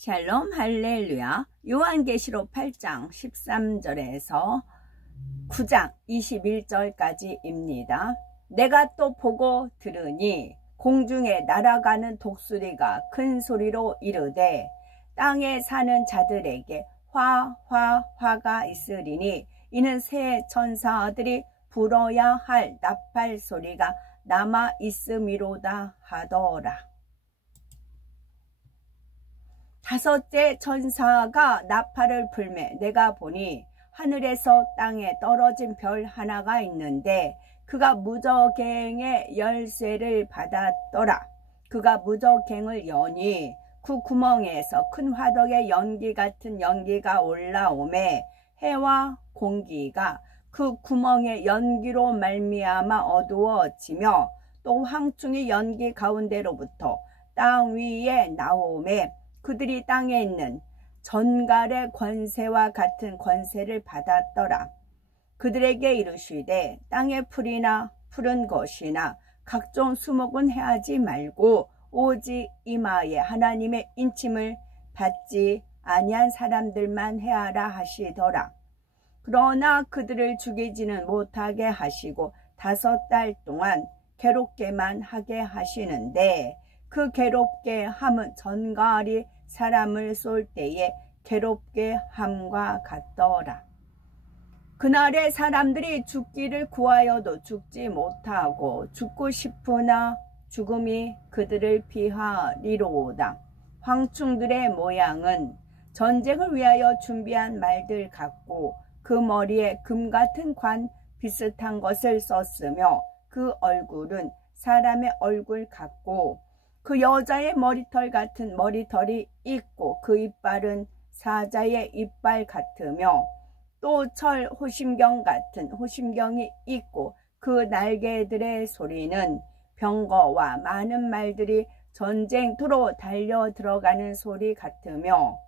샬롬 할렐루야. 요한계시록 8장 13절에서 9장 21절까지입니다. 내가 또 보고 들으니 공중에 날아가는 독수리가 큰 소리로 이르되 땅에 사는 자들에게 화가 있으리니 이는 새 천사들이 불어야 할 나팔 소리가 남아 있음이로다 하더라. 다섯째 천사가 나팔을 불매 내가 보니 하늘에서 땅에 떨어진 별 하나가 있는데 그가 무저갱의 열쇠를 받았더라. 그가 무저갱을 여니 그 구멍에서 큰 화덕의 연기 같은 연기가 올라오매 해와 공기가 그 구멍의 연기로 말미암아 어두워지며 또 황충이 연기 가운데로부터 땅 위에 나오매 그들이 땅에 있는 전갈의 권세와 같은 권세를 받았더라. 그들에게 이르시되 땅의 풀이나 푸른 것이나 각종 수목은 해하지 말고 오직 이마에 하나님의 인침을 받지 아니한 사람들만 해하라 하시더라. 그러나 그들을 죽이지는 못하게 하시고 5달 동안 괴롭게만 하게 하시는데 그 괴롭게 함은 전갈이 사람을 쏠 때에 괴롭게 함과 같더라. 그날에 사람들이 죽기를 구하여도 죽지 못하고 죽고 싶으나 죽음이 그들을 피하리로다. 황충들의 모양은 전쟁을 위하여 준비한 말들 같고 그 머리에 금 같은 관 비슷한 것을 썼으며 그 얼굴은 사람의 얼굴 같고 그 여자의 머리털 같은 머리털이 있고 그 이빨은 사자의 이빨 같으며 또 철 호심경 같은 호심경이 있고 그 날개들의 소리는 병거와 많은 말들이 전쟁터로 달려 들어가는 소리 같으며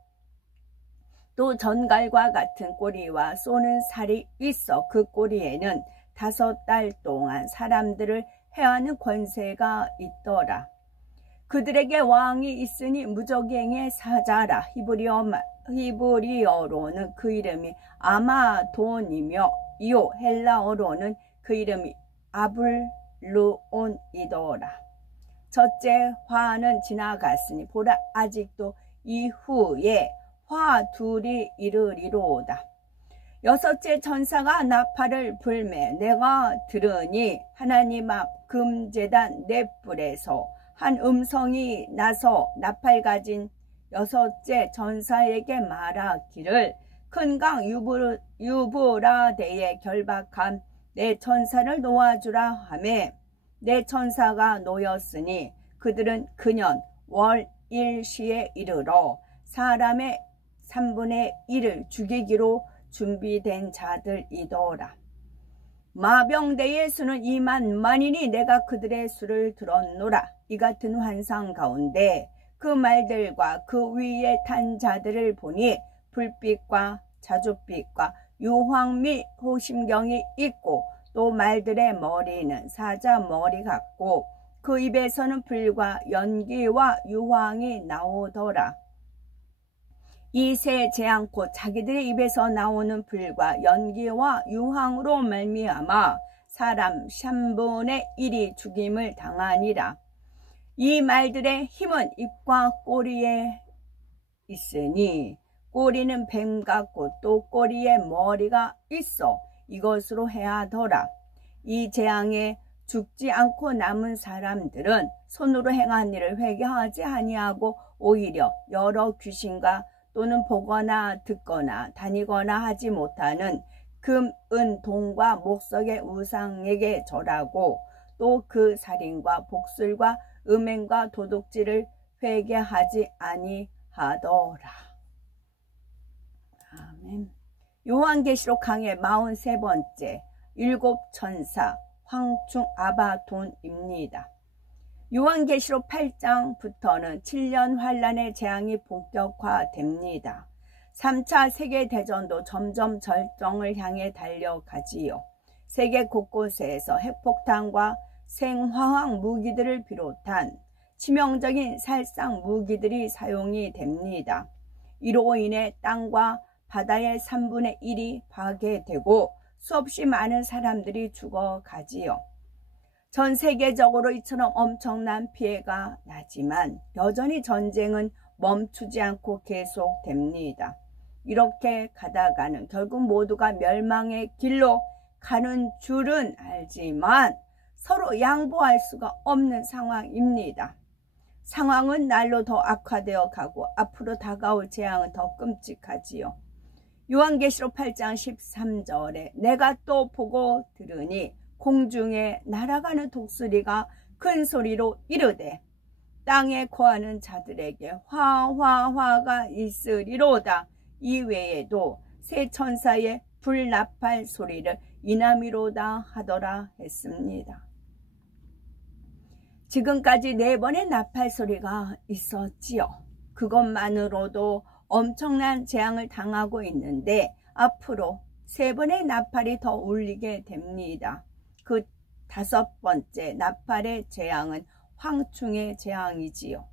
또 전갈과 같은 꼬리와 쏘는 살이 있어 그 꼬리에는 5달 동안 사람들을 해하는 권세가 있더라. 그들에게 왕이 있으니 무저갱의 사자라. 히브리어로는 그 이름이 아마돈이며 이오 헬라어로는 그 이름이 아블루온이더라. 첫째 화는 지나갔으니 보라 아직도 이후에 화 둘이 이르리로다. 6째 천사가 나팔을 불매 내가 들으니 하나님 앞 금제단 넷불에서 한 음성이 나서 나팔 가진 6째 천사에게 말하기를 큰 강 유브라데에 결박한 내 천사를 놓아주라 하매 내 천사가 놓였으니 그들은 그년 월 1시에 이르러 사람의 3분의 1을 죽이기로 준비된 자들이더라. 마병대의 수는 2만만이니 내가 그들의 수를 들었노라. 이 같은 환상 가운데 그 말들과 그 위에 탄 자들을 보니 불빛과 자줏빛과 유황 및 호심경이 있고 또 말들의 머리는 사자 머리 같고 그 입에서는 불과 연기와 유황이 나오더라. 이 세 재앙 곧 자기들의 입에서 나오는 불과 연기와 유황으로 말미암아 사람 3분의 1이 죽임을 당하니라. 이 말들의 힘은 입과 꼬리에 있으니 꼬리는 뱀 같고 또 꼬리에 머리가 있어 이것으로 해하더라. 이 재앙에 죽지 않고 남은 사람들은 손으로 행한 일을 회개하지 아니하고 오히려 여러 귀신과 또는 보거나 듣거나 다니거나 하지 못하는 금, 은, 동과 목석의 우상에게 절하고 또 그 살인과 복술과 음행과 도둑질을 회개하지 아니하더라. 아멘. 요한계시록 강의 43번째 7 천사 황충 아바돈입니다. 요한계시록 8장부터는 7년 환란의 재앙이 본격화됩니다. 3차 세계대전도 점점 절정을 향해 달려가지요. 세계 곳곳에서 핵폭탄과 생화학 무기들을 비롯한 치명적인 살상 무기들이 사용이 됩니다. 이로 인해 땅과 바다의 3분의 1이 파괴되고 수없이 많은 사람들이 죽어가지요. 전 세계적으로 이처럼 엄청난 피해가 나지만 여전히 전쟁은 멈추지 않고 계속됩니다. 이렇게 가다가는 결국 모두가 멸망의 길로 가는 줄은 알지만 서로 양보할 수가 없는 상황입니다. 상황은 날로 더 악화되어 가고 앞으로 다가올 재앙은 더 끔찍하지요. 요한계시록 8장 13절에 내가 또 보고 들으니 공중에 날아가는 독수리가 큰 소리로 이르되 땅에 거하는 자들에게 화가 있으리로다. 이외에도 새 천사의 불나팔 소리를 이남이로다 하더라 했습니다. 지금까지 4번의 나팔 소리가 있었지요. 그것만으로도 엄청난 재앙을 당하고 있는데 앞으로 3번의 나팔이 더 울리게 됩니다. 그 5번째 나팔의 재앙은 황충의 재앙이지요.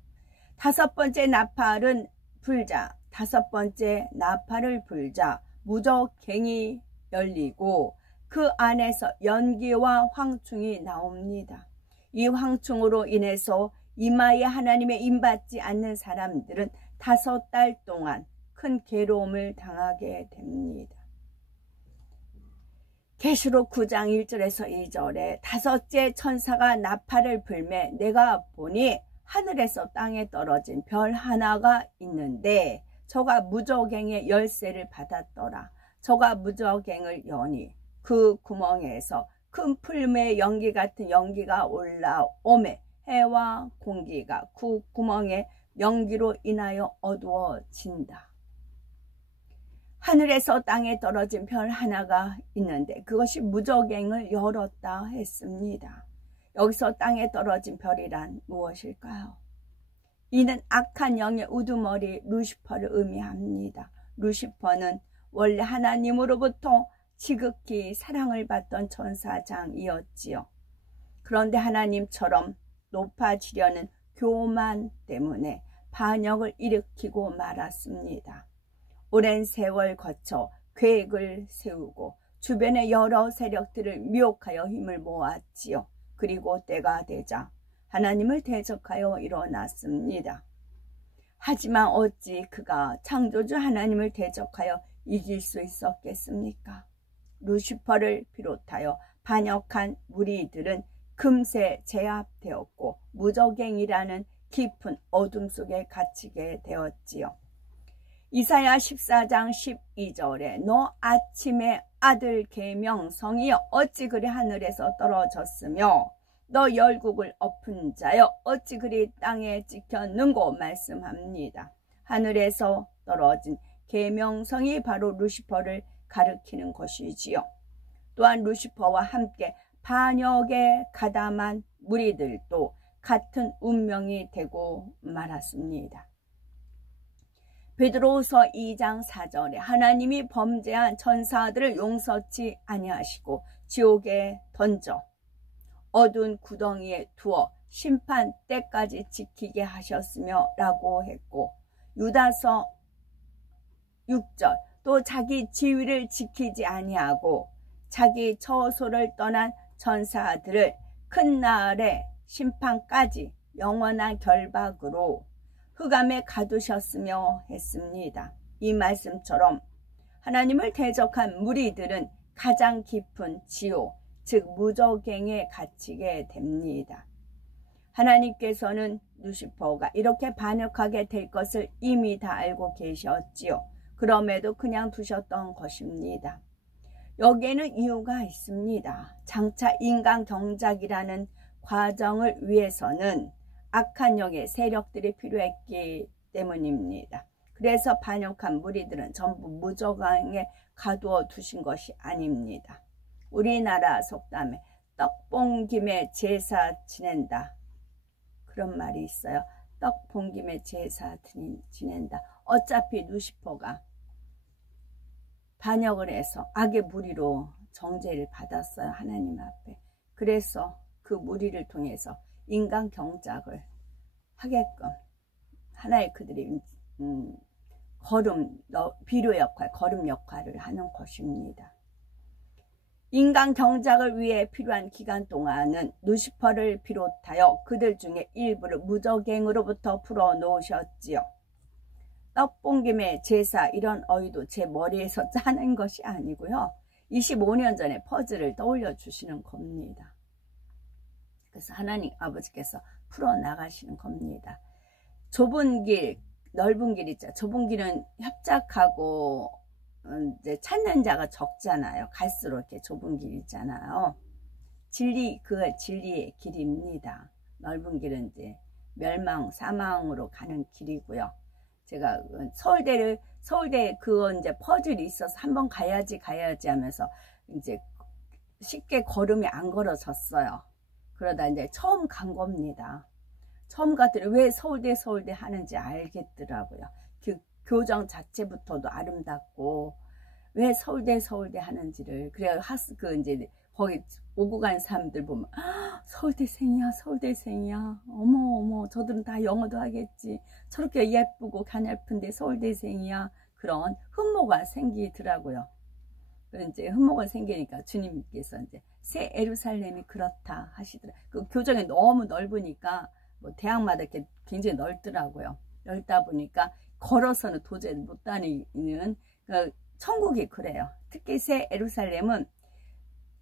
5번째 나팔은 불자, 5번째 나팔을 불자 무적갱이 열리고 그 안에서 연기와 황충이 나옵니다. 이 황충으로 인해서 이마에 하나님의 임받지 않는 사람들은 5달 동안 큰 괴로움을 당하게 됩니다. 계시록 9장 1절에서 2절에 5째 천사가 나팔을 불매 내가 보니 하늘에서 땅에 떨어진 별 하나가 있는데 저가 무저갱의 열쇠를 받았더라. 저가 무저갱을 여니 그 구멍에서 큰 풀매의 연기 같은 연기가 올라오매 해와 공기가 그 구멍의 연기로 인하여 어두워진다. 하늘에서 땅에 떨어진 별 하나가 있는데 그것이 무저갱을 열었다 했습니다. 여기서 땅에 떨어진 별이란 무엇일까요? 이는 악한 영의 우두머리 루시퍼를 의미합니다. 루시퍼는 원래 하나님으로부터 지극히 사랑을 받던 천사장이었지요. 그런데 하나님처럼 높아지려는 교만 때문에 반역을 일으키고 말았습니다. 오랜 세월 거쳐 계획을 세우고 주변의 여러 세력들을 미혹하여 힘을 모았지요. 그리고 때가 되자 하나님을 대적하여 일어났습니다. 하지만 어찌 그가 창조주 하나님을 대적하여 이길 수 있었겠습니까? 루시퍼를 비롯하여 반역한 무리들은 금세 제압되었고 무저갱이라는 깊은 어둠 속에 갇히게 되었지요. 이사야 14장 12절에 너 아침의 아들 계명성이여 어찌 그리 하늘에서 떨어졌으며 너 열국을 엎은 자여 어찌 그리 땅에 찍혔는고 말씀합니다. 하늘에서 떨어진 계명성이 바로 루시퍼를 가리키는 것이지요. 또한 루시퍼와 함께 반역에 가담한 무리들도 같은 운명이 되고 말았습니다. 베드로후서 2장 4절에 하나님이 범죄한 천사들을 용서치 아니하시고 지옥에 던져 어두운 구덩이에 두어 심판 때까지 지키게 하셨으며 라고 했고 유다서 6절 또 자기 지위를 지키지 아니하고 자기 처소를 떠난 천사들을 큰 날의 심판까지 영원한 결박으로 흑암에 가두셨으며 했습니다. 이 말씀처럼 하나님을 대적한 무리들은 가장 깊은 지옥, 즉 무저갱에 갇히게 됩니다. 하나님께서는 루시퍼가 이렇게 반역하게 될 것을 이미 다 알고 계셨지요. 그럼에도 그냥 두셨던 것입니다. 여기에는 이유가 있습니다. 장차 인간 경작이라는 과정을 위해서는 악한 영의 세력들이 필요했기 때문입니다. 그래서 반역한 무리들은 전부 무저갱에 가두어 두신 것이 아닙니다. 우리나라 속담에 떡 본 김에 제사 지낸다 그런 말이 있어요. 떡 본 김에 제사 지낸다. 어차피 루시퍼가 반역을 해서 악의 무리로 정죄를 받았어요. 하나님 앞에. 그래서 그 무리를 통해서 인간 경작을 하게끔 하나의 그들이 비료 역할, 거름 역할을 하는 것입니다. 인간 경작을 위해 필요한 기간 동안은 루시퍼를 비롯하여 그들 중에 일부를 무적행으로부터 풀어놓으셨지요. 떡봉김의 제사 이런 어휘도 제 머리에서 짜는 것이 아니고요. 25년 전에 퍼즐을 떠올려 주시는 겁니다. 그래서 하나님 아버지께서 풀어나가시는 겁니다. 좁은 길, 넓은 길 있죠. 좁은 길은 협착하고 이제 찾는 자가 적잖아요. 갈수록 이렇게 좁은 길 있잖아요. 그가 진리의 길입니다. 넓은 길은 이제 멸망, 사망으로 가는 길이고요. 제가 서울대 그거 이제 퍼즐이 있어서 한번 가야지 하면서 이제 쉽게 걸음이 안 걸어졌어요. 그러다 이제 처음 간 겁니다. 처음 갔더니 왜 서울대 하는지 알겠더라고요. 그 교정 자체부터도 아름답고 왜 서울대 하는지를. 그래야 이제 거기 오고 간 사람들 보면 서울대생이야 어머 저들은 다 영어도 하겠지, 저렇게 예쁘고 가냘픈데 서울대생이야, 그런 흠모가 생기더라고요. 이제 흠모가 생기니까 주님께서 이제 새 예루살렘이 그렇다 하시더라고요. 그 교정이 너무 넓으니까 뭐 대학마다 이렇게 굉장히 넓더라고요. 넓다 보니까 걸어서는 도저히 못 다니는 천국이 그래요. 특히 새 예루살렘은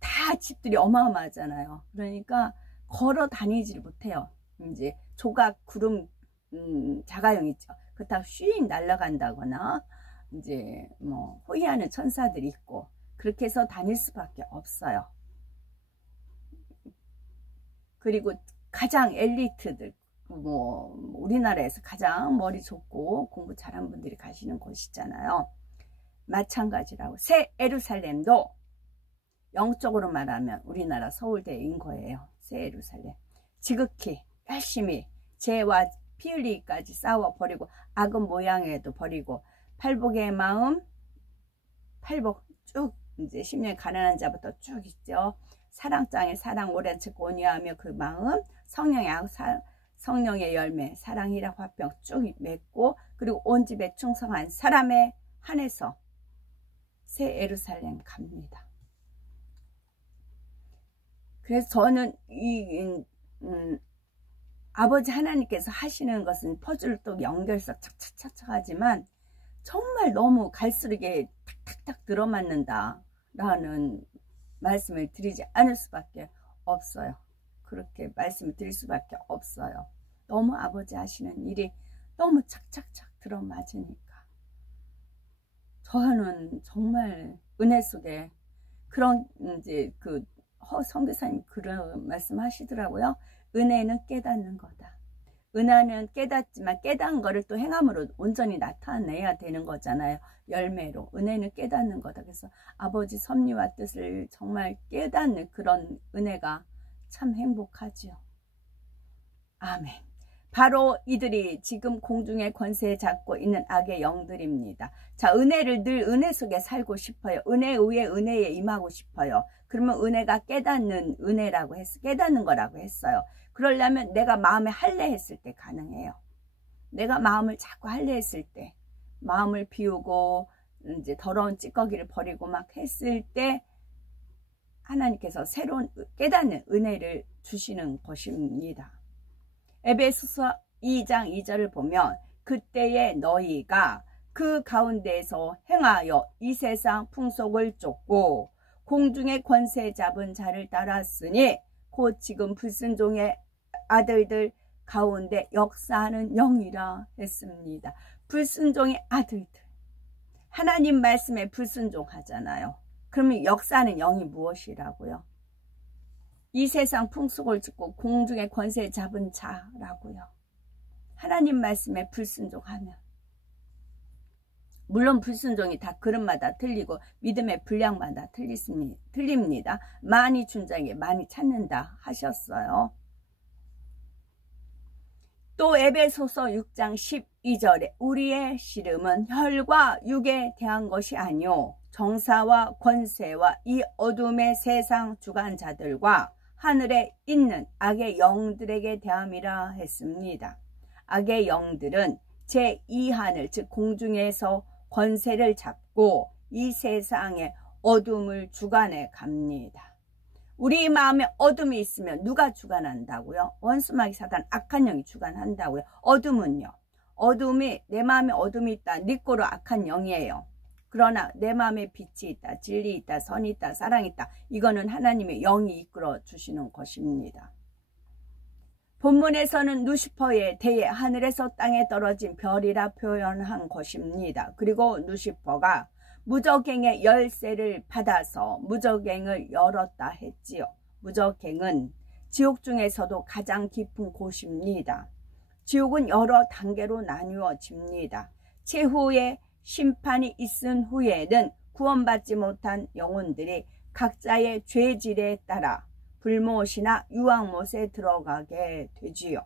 다 집들이 어마어마하잖아요. 그러니까 걸어 다니지를 못해요. 이제 조각 구름 자가용 있죠. 그렇다고 쉬 날아간다거나 이제 뭐 호위하는 천사들이 있고 그렇게 해서 다닐 수밖에 없어요. 그리고 가장 엘리트들, 뭐 우리나라에서 가장 머리 좋고 공부 잘한 분들이 가시는 곳이잖아요. 마찬가지라고 새 예루살렘도 영적으로 말하면 우리나라 서울대인 거예요. 새 예루살렘 지극히 열심히 죄와 피 흘리기까지 싸워버리고 악은 모양에도 버리고 팔복의 마음, 팔복 쭉 이제 10년 가난한 자부터 쭉 있죠. 사랑장에 사랑 오랜 책 온유하며 그 마음, 성령의 열매 사랑이라 화평 쭉 맺고, 그리고 온 집에 충성한 사람에 한해서 새 예루살렘 갑니다. 그래서 저는 아버지 하나님께서 하시는 것은 퍼즐을 또 연결해서 착착착착 하지만 정말 너무 갈수록 이게 탁탁탁 들어맞는다 라는 말씀을 드리지 않을 수밖에 없어요. 그렇게 말씀을 드릴 수밖에 없어요. 너무 아버지 하시는 일이 너무 착착착 들어맞으니까. 저는 정말 은혜 속에 그런 이제 그 선교사님 그런 말씀 하시더라고요. 은혜는 깨닫는 거다. 은혜는 깨닫지만 깨닫은 거를 또 행함으로 온전히 나타내야 되는 거잖아요. 열매로. 은혜는 깨닫는 거다. 그래서 아버지 섭리와 뜻을 정말 깨닫는 그런 은혜가 참 행복하죠. 아멘. 바로 이들이 지금 공중의 권세 잡고 있는 악의 영들입니다. 자, 은혜를 늘 은혜 속에 살고 싶어요. 은혜 위에 은혜에 임하고 싶어요. 그러면 은혜가 깨닫는 은혜라고 깨닫는 거라고 했어요. 그러려면 내가 마음에 할례했을 때 가능해요. 내가 마음을 자꾸 할례했을 때, 마음을 비우고 이제 더러운 찌꺼기를 버리고 막 했을 때 하나님께서 새로운 깨닫는 은혜를 주시는 것입니다. 에베소서 2장 2절을 보면 그때에 너희가 그 가운데에서 행하여 이 세상 풍속을 쫓고 공중의 권세 잡은 자를 따랐으니 곧 지금 불순종의 아들들 가운데 역사하는 영이라 했습니다. 불순종의 아들들, 하나님 말씀에 불순종하잖아요. 그러면 역사하는 영이 무엇이라고요? 이 세상 풍속을 쫓고 공중의 권세 잡은 자라고요. 하나님 말씀에 불순종하면, 물론 불순종이 다 그릇마다 틀리고 믿음의 분량마다 틀립니다. 많이 준 자에게 많이 찾는다 하셨어요. 또 에베소서 6장 12절에 우리의 씨름은 혈과 육에 대한 것이 아니요 정사와 권세와 이 어둠의 세상 주관자들과 하늘에 있는 악의 영들에게 대함이라 했습니다. 악의 영들은 제2하늘 즉 공중에서 권세를 잡고 이 세상에 어둠을 주관해 갑니다. 우리 마음에 어둠이 있으면 누가 주관한다고요? 원수마귀 사단 악한 영이 주관한다고요. 어둠은요? 어둠이 내 마음에 어둠이 있다. 네 거로 악한 영이에요. 그러나 내 마음에 빛이 있다. 진리 있다. 선이 있다. 사랑이 있다. 이거는 하나님의 영이 이끌어 주시는 것입니다. 본문에서는 루시퍼에 대해 하늘에서 땅에 떨어진 별이라 표현한 것입니다. 그리고 루시퍼가 무저갱의 열쇠를 받아서 무저갱을 열었다 했지요. 무저갱은 지옥 중에서도 가장 깊은 곳입니다. 지옥은 여러 단계로 나누어집니다. 최후의 심판이 있은 후에는 구원받지 못한 영혼들이 각자의 죄질에 따라 불못이나 유황못에 들어가게 되지요.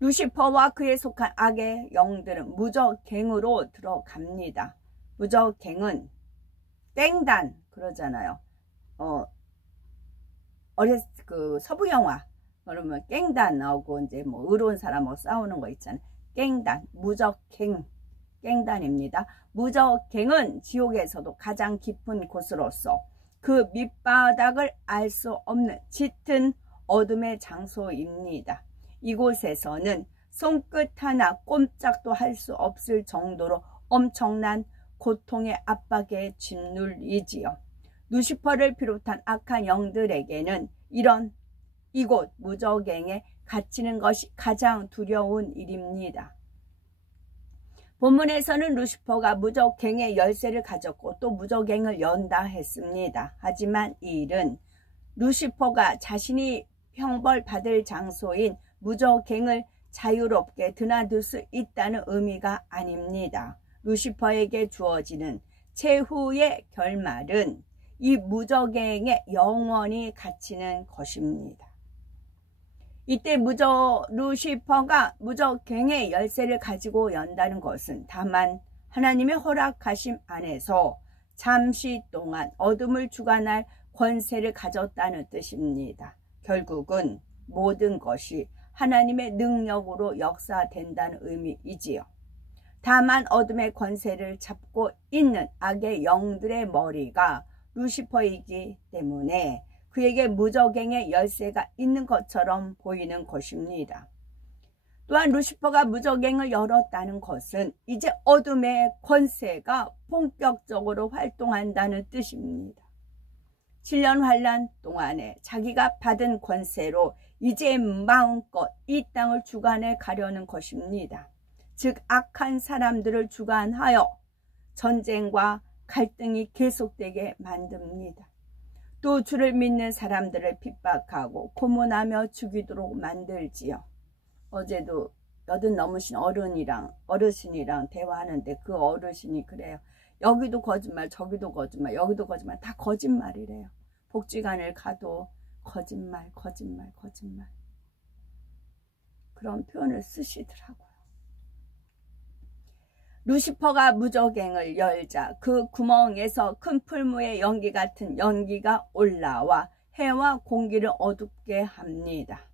루시퍼와 그에 속한 악의 영들은 무저갱으로 들어갑니다. 무저갱은 땡단 그러잖아요. 그 서부 영화 그러면 깽단 나오고 이제 뭐 의로운 사람하고 싸우는 거 있잖아요. 깽단, 무저갱, 깽단입니다. 무저갱은 지옥에서도 가장 깊은 곳으로서 그 밑바닥을 알 수 없는 짙은 어둠의 장소입니다. 이곳에서는 손끝 하나 꼼짝도 할 수 없을 정도로 엄청난 고통의 압박에 짓눌리지요. 루시퍼를 비롯한 악한 영들에게는 이곳 무저갱에 갇히는 것이 가장 두려운 일입니다. 본문에서는 루시퍼가 무저갱의 열쇠를 가졌고 또 무저갱을 연다 했습니다. 하지만 이 일은 루시퍼가 자신이 형벌받을 장소인 무저갱을 자유롭게 드나들 수 있다는 의미가 아닙니다. 루시퍼에게 주어지는 최후의 결말은 이 무저갱에 영원히 갇히는 것입니다. 이때 루시퍼가 무저갱의 열쇠를 가지고 연다는 것은 다만 하나님의 허락하심 안에서 잠시 동안 어둠을 주관할 권세를 가졌다는 뜻입니다. 결국은 모든 것이 하나님의 능력으로 역사된다는 의미이지요. 다만 어둠의 권세를 잡고 있는 악의 영들의 머리가 루시퍼이기 때문에 그에게 무저갱의 열쇠가 있는 것처럼 보이는 것입니다. 또한 루시퍼가 무저갱을 열었다는 것은 이제 어둠의 권세가 본격적으로 활동한다는 뜻입니다. 7년 환란 동안에 자기가 받은 권세로 이제 마음껏 이 땅을 주관해 가려는 것입니다. 즉 악한 사람들을 주관하여 전쟁과 갈등이 계속되게 만듭니다. 또 주를 믿는 사람들을 핍박하고 고문하며 죽이도록 만들지요. 어제도 80 넘으신 어르신이랑 대화하는데 그 어르신이 그래요. 여기도 거짓말, 저기도 거짓말, 여기도 거짓말, 다 거짓말이래요. 복지관을 가도 거짓말, 거짓말, 거짓말. 그런 표현을 쓰시더라고요. 루시퍼가 무저갱을 열자 그 구멍에서 큰 풀무의 연기 같은 연기가 올라와 해와 공기를 어둡게 합니다.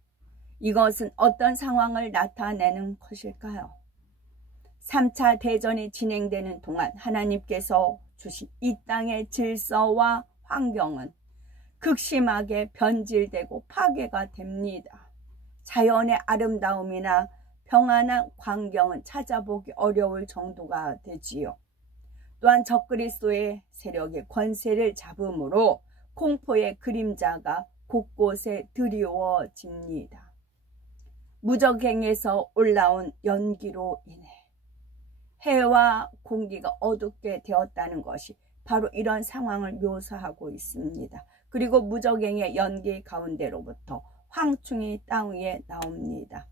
이것은 어떤 상황을 나타내는 것일까요? 3차 대전이 진행되는 동안 하나님께서 주신 이 땅의 질서와 환경은 극심하게 변질되고 파괴가 됩니다. 자연의 아름다움이나 평안한 광경은 찾아보기 어려울 정도가 되지요. 또한 적그리스도의 세력이 권세를 잡음으로 공포의 그림자가 곳곳에 드리워집니다. 무저갱에서 올라온 연기로 인해 해와 공기가 어둡게 되었다는 것이 바로 이런 상황을 묘사하고 있습니다. 그리고 무저갱의 연기 가운데로부터 황충이 땅 위에 나옵니다.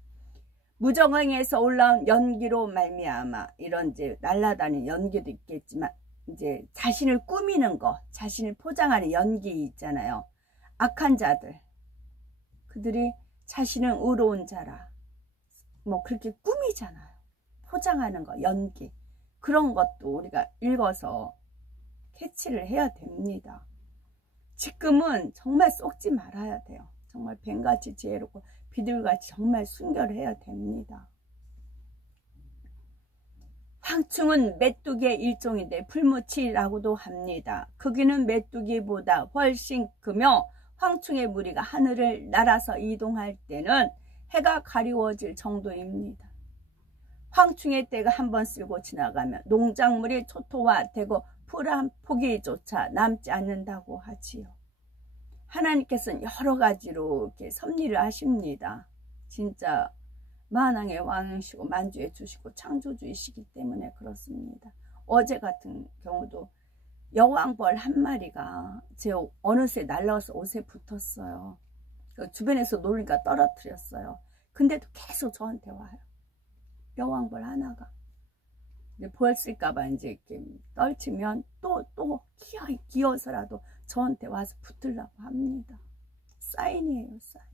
무저갱에서 올라온 연기로 말미암아 이런 이제 날아다니는 연기도 있겠지만 이제 자신을 꾸미는 거, 자신을 포장하는 연기 있잖아요. 악한 자들, 그들이 자신은 의로운 자라 뭐 그렇게 꾸미잖아요. 포장하는 거, 연기. 그런 것도 우리가 읽어서 캐치를 해야 됩니다. 지금은 정말 속지 말아야 돼요. 정말 뱀같이 지혜롭고 비둘같이 정말 순결해야 됩니다. 황충은 메뚜기의 일종인데 풀무치라고도 합니다. 크기는 메뚜기보다 훨씬 크며 황충의 무리가 하늘을 날아서 이동할 때는 해가 가리워질 정도입니다. 황충의 때가 한번 쓸고 지나가면 농작물이 초토화되고 풀 한 포기조차 남지 않는다고 하지요. 하나님께서는 여러 가지로 이렇게 섭리를 하십니다. 진짜 만왕의 왕이시고 만주의 주시고 창조주이시기 때문에 그렇습니다. 어제 같은 경우도 여왕벌 한 마리가 제 어느새 날라와서 옷에 붙었어요. 주변에서 놀니까 떨어뜨렸어요. 근데도 계속 저한테 와요. 여왕벌 하나가. 보였을까봐 이제 이렇게 떨치면 또 기어서라도 저한테 와서 붙으려고 합니다. 사인이에요, 사인.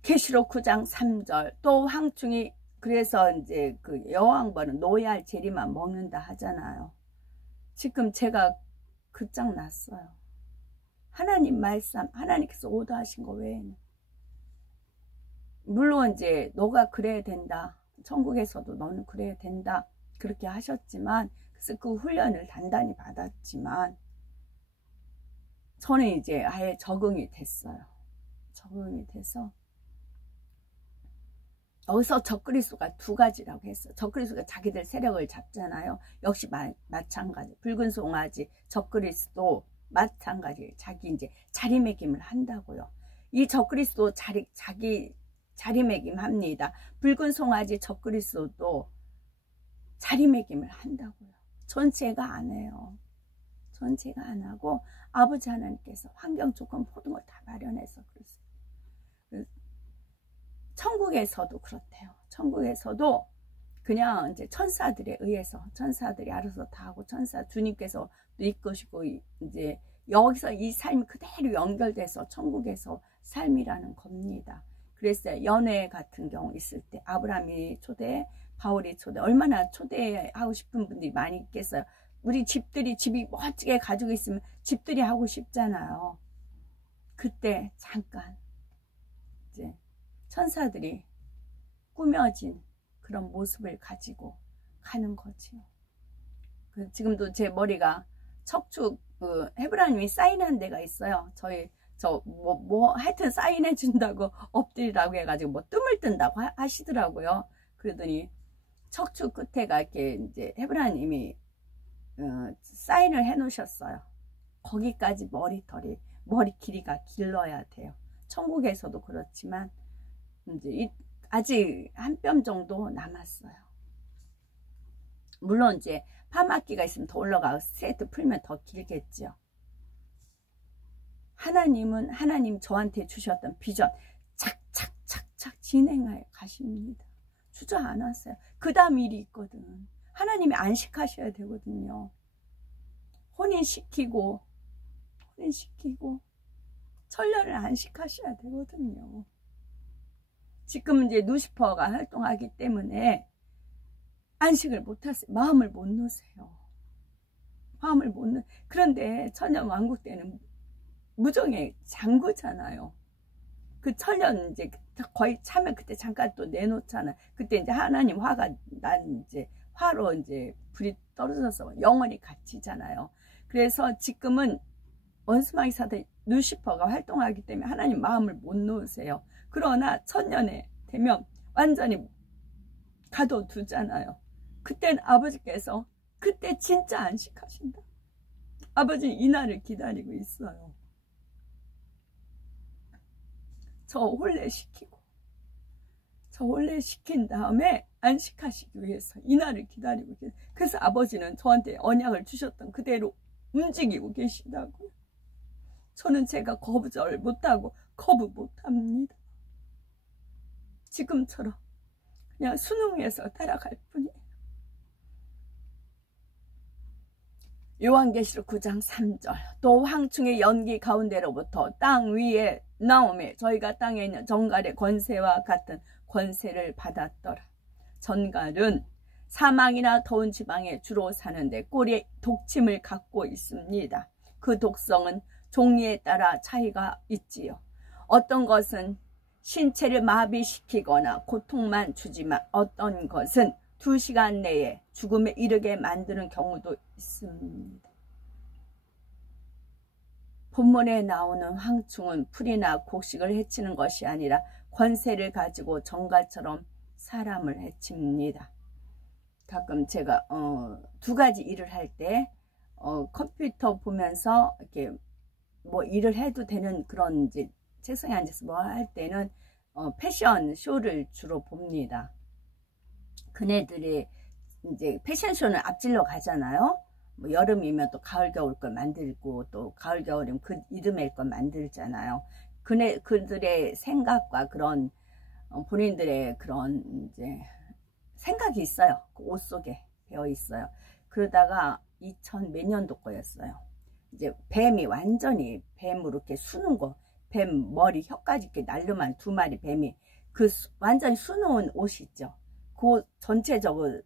계시록 9장 3절. 또 황충이, 그래서 이제 그 여왕벌은 노예할 재리만 먹는다 하잖아요. 지금 제가 끝장났어요. 하나님 말씀, 하나님께서 오더하신 거 외에는. 물론 이제 너가 그래야 된다. 천국에서도 너는 그래야 된다. 그렇게 하셨지만, 그래서 그 훈련을 단단히 받았지만, 저는 이제 아예 적응이 됐어요. 적응이 돼서. 여기서 적그리스도가 두 가지라고 했어요. 적그리스도가 자기들 세력을 잡잖아요. 역시 마찬가지. 붉은 송아지, 적그리스도 마찬가지. 자기 이제 자리매김을 한다고요. 이 적그리스도 자기 자리매김 합니다. 붉은 송아지 적그리스도도 자리매김을 한다고요. 전체가 안 해요. 전체가 안 하고 아버지 하나님께서 환경 조건 모든 걸 다 마련해서 그렇습니다. 천국에서도 그렇대요. 천국에서도 그냥 이제 천사들에 의해서 천사들이 알아서 다 하고 주님께서 이끄시고 이제 여기서 이 삶이 그대로 연결돼서 천국에서 삶이라는 겁니다. 그래서 연회 같은 경우 있을 때 아브라함이 초대, 바울이 초대, 얼마나 초대하고 싶은 분들이 많이 있겠어요. 우리 집이 멋지게 가지고 있으면 집들이 하고 싶잖아요. 그때 잠깐 이제 천사들이 꾸며진 그런 모습을 가지고 가는 거지요. 지금도 제 머리가 척추 헤브라님이 사인한 데가 있어요. 하여튼 사인해 준다고 엎드리라고 해가지고 뭐 뜸을 뜬다고 하시더라고요. 그러더니 척추 끝에가 이렇게 이제 헤브라님이 사인을 해 놓으셨어요. 거기까지 머리 길이가 길러야 돼요. 천국에서도 그렇지만 이제 아직 한 뼘 정도 남았어요. 물론 이제 파마기가 있으면 더 올라가고 세트 풀면 더 길겠죠. 하나님 저한테 주셨던 비전 착착착착 진행해 가십니다. 주저앉았어요. 그 다음 일이 있거든. 하나님이 안식하셔야 되거든요. 혼인시키고 천년을 안식하셔야 되거든요. 지금 이제 루시퍼가 활동하기 때문에 안식을 못하세요. 마음을 못 놓으세요. 그런데 천년 왕국 때는 무정의 장구잖아요. 그 천년 이제 거의 참에 그때 잠깐 또 내놓잖아요. 그때 이제 하나님 화로 이제 불이 떨어져서 영원히 갇히잖아요. 그래서 지금은 원수마귀 사단 루시퍼가 활동하기 때문에 하나님 마음을 못 놓으세요. 그러나 천년에 되면 완전히 가둬두잖아요. 그때는 아버지께서 그때 진짜 안식하신다. 아버지는 이날을 기다리고 있어요. 저 혼례시킨 다음에 안식하시기 위해서 이날을 기다리고 계세요. 그래서 아버지는 저한테 언약을 주셨던 그대로 움직이고 계시다고요. 저는 제가 거부절 못하고 거부 못합니다. 지금처럼 그냥 순응해서 따라갈 뿐이에요. 요한계시록 9장 3절. 또 황충의 연기 가운데로부터 땅 위에 나오매 저희가 땅에 있는 전갈의 권세와 같은 권세를 받았더라. 전갈은 사막이나 더운 지방에 주로 사는데 꼬리에 독침을 갖고 있습니다. 그 독성은 종류에 따라 차이가 있지요. 어떤 것은 신체를 마비시키거나 고통만 주지만 어떤 것은 2시간 내에 죽음에 이르게 만드는 경우도 있습니다. 본문에 나오는 황충은 풀이나 곡식을 해치는 것이 아니라 권세를 가지고 정갈처럼 사람을 해칩니다. 가끔 제가 2가지 일을 할 때 컴퓨터 보면서 이렇게 뭐 일을 해도 되는 그런 이제 책상에 앉아서 뭐 할 때는 패션 쇼를 주로 봅니다. 그네들이 이제 패션쇼는 앞질러 가잖아요. 뭐 여름이면 또 가을 겨울 걸 만들고 또 가을 겨울이면 그 이듬해일 걸 만들잖아요. 그들의 생각과 그런 본인들의 그런 이제 생각이 있어요. 그 옷 속에 배어 있어요. 그러다가 2000 몇 년도 거였어요. 이제 뱀이 완전히 뱀으로 이렇게 수는 거, 뱀 머리 혀까지 이렇게 날려만 2마리 뱀이 그 완전히 수놓은 옷이 있죠. 그 전체적으로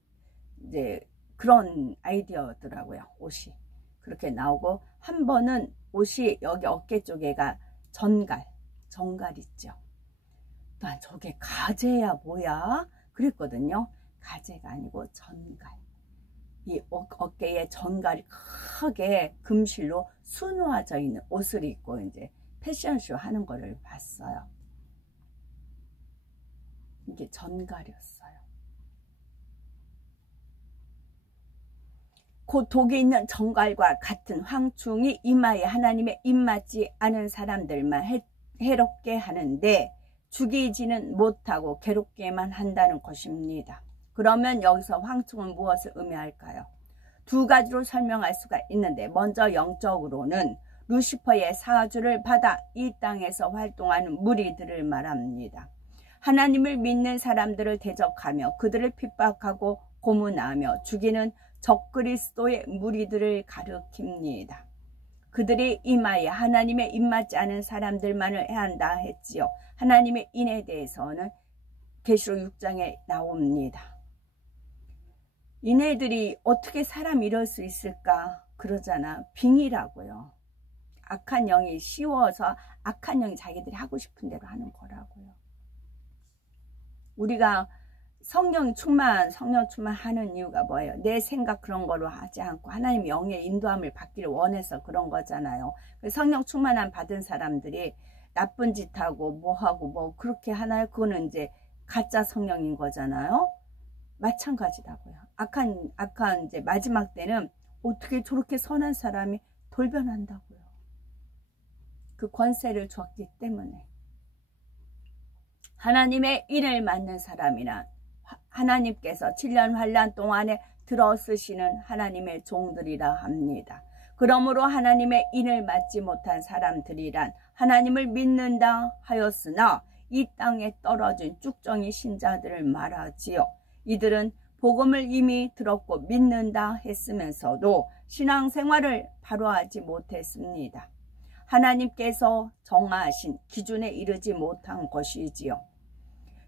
이제 그런 아이디어더라고요. 옷이 그렇게 나오고, 한 번은 옷이 여기 어깨 쪽에가 정갈 있죠. 난 저게 가재야 뭐야 그랬거든요. 가재가 아니고 전갈. 이 어깨에 전갈이 크게 금실로 수놓아져 있는 옷을 입고 이제 패션쇼 하는 거를 봤어요. 이게 전갈이었어요. 곧 독이 있는 정갈과 같은 황충이 이마에 하나님의 입맞지 않은 사람들만 해롭게 하는데 죽이지는 못하고 괴롭게만 한다는 것입니다. 그러면 여기서 황충은 무엇을 의미할까요? 2가지로 설명할 수가 있는데, 먼저 영적으로는 루시퍼의 사주를 받아 이 땅에서 활동하는 무리들을 말합니다. 하나님을 믿는 사람들을 대적하며 그들을 핍박하고 고문하며 죽이는 적그리스도의 무리들을 가리킵니다. 그들이 이마에 하나님의 입맞지 않은 사람들만을 해한다 했지요. 하나님의 인에 대해서는 계시록 6장에 나옵니다. 이네들이 어떻게 사람 이럴 수 있을까 그러잖아. 빙이라고요. 악한 영이 씌워서 악한 영이 자기들이 하고 싶은 대로 하는 거라고요. 우리가 성령 충만하는 이유가 뭐예요? 내 생각 그런 걸로 하지 않고 하나님 영의 인도함을 받기를 원해서 그런 거잖아요. 성령 충만함 받은 사람들이 나쁜 짓 하고 뭐 하고 뭐 그렇게 하나요? 그거는 이제 가짜 성령인 거잖아요. 마찬가지라고요. 악한 이제 마지막 때는 어떻게 저렇게 선한 사람이 돌변한다고요. 그 권세를 줬기 때문에. 하나님의 인을 맞는 사람이나 하나님께서 7년 환난 동안에 들어쓰시는 하나님의 종들이라 합니다. 그러므로 하나님의 인을 맞지 못한 사람들이란 하나님을 믿는다 하였으나 이 땅에 떨어진 쭉정이 신자들을 말하지요. 이들은 복음을 이미 들었고 믿는다 했으면서도 신앙생활을 바로 하지 못했습니다. 하나님께서 정하신 기준에 이르지 못한 것이지요.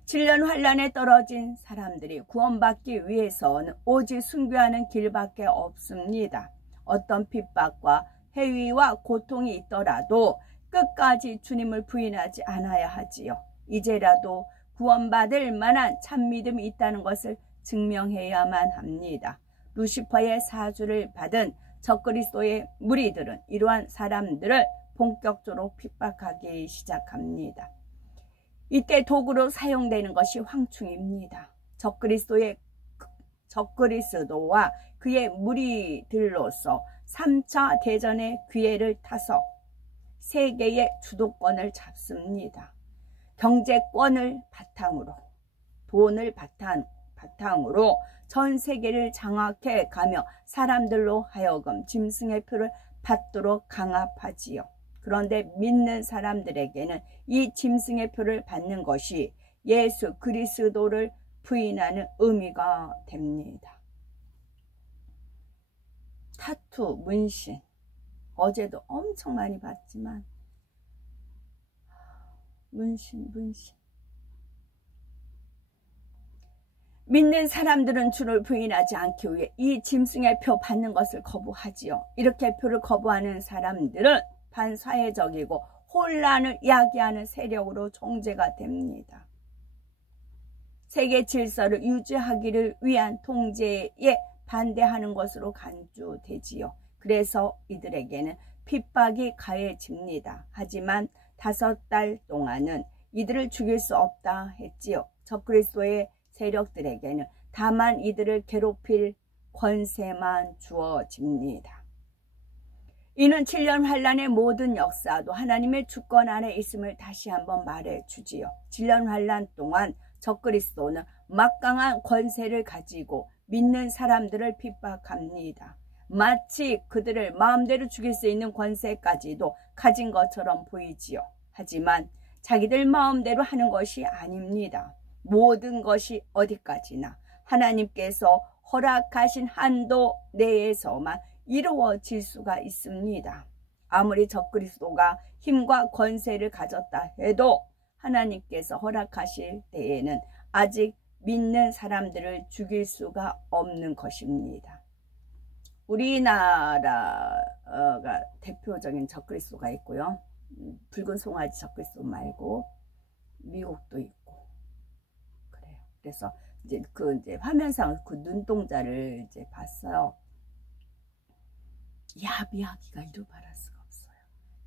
7년 환난에 떨어진 사람들이 구원받기 위해서는 오직 순교하는 길밖에 없습니다. 어떤 핍박과 해위와 고통이 있더라도 끝까지 주님을 부인하지 않아야 하지요. 이제라도 구원받을 만한 참믿음이 있다는 것을 증명해야만 합니다. 루시퍼의 사주를 받은 적그리스도의 무리들은 이러한 사람들을 본격적으로 핍박하기 시작합니다. 이때 도구로 사용되는 것이 황충입니다. 적그리스도와 그의 무리들로서 3차 대전의 기회를 타서 세계의 주도권을 잡습니다. 경제권을 바탕으로, 돈을 바탕으로 전 세계를 장악해 가며 사람들로 하여금 짐승의 표를 받도록 강압하지요. 그런데 믿는 사람들에게는 이 짐승의 표를 받는 것이 예수 그리스도를 부인하는 의미가 됩니다. 타투, 문신, 어제도 엄청 많이 봤지만 문신. 믿는 사람들은 주를 부인하지 않기 위해 이 짐승의 표 받는 것을 거부하지요. 이렇게 표를 거부하는 사람들은 반사회적이고 혼란을 야기하는 세력으로 존재가 됩니다. 세계 질서를 유지하기를 위한 통제에 반대하는 것으로 간주되지요. 그래서 이들에게는 핍박이 가해집니다. 하지만 5달 동안은 이들을 죽일 수 없다 했지요. 적그리스도의 세력들에게는 다만 이들을 괴롭힐 권세만 주어집니다. 이는 7년 환란의 모든 역사도 하나님의 주권 안에 있음을 다시 한번 말해주지요. 7년 환란 동안 적그리스도는 막강한 권세를 가지고 믿는 사람들을 핍박합니다. 마치 그들을 마음대로 죽일 수 있는 권세까지도 가진 것처럼 보이지요. 하지만 자기들 마음대로 하는 것이 아닙니다. 모든 것이 어디까지나 하나님께서 허락하신 한도 내에서만 이루어질 수가 있습니다. 아무리 적그리스도가 힘과 권세를 가졌다 해도 하나님께서 허락하실 때에는 아직 믿는 사람들을 죽일 수가 없는 것입니다. 우리나라가 대표적인 적그리스도가 있고요. 붉은 송아지 적그리스도 말고 미국도 있고 그래요. 그래서 이제 화면상 그 눈동자를 이제 봤어요. 야비하기가 이루 말할 수가 없어요.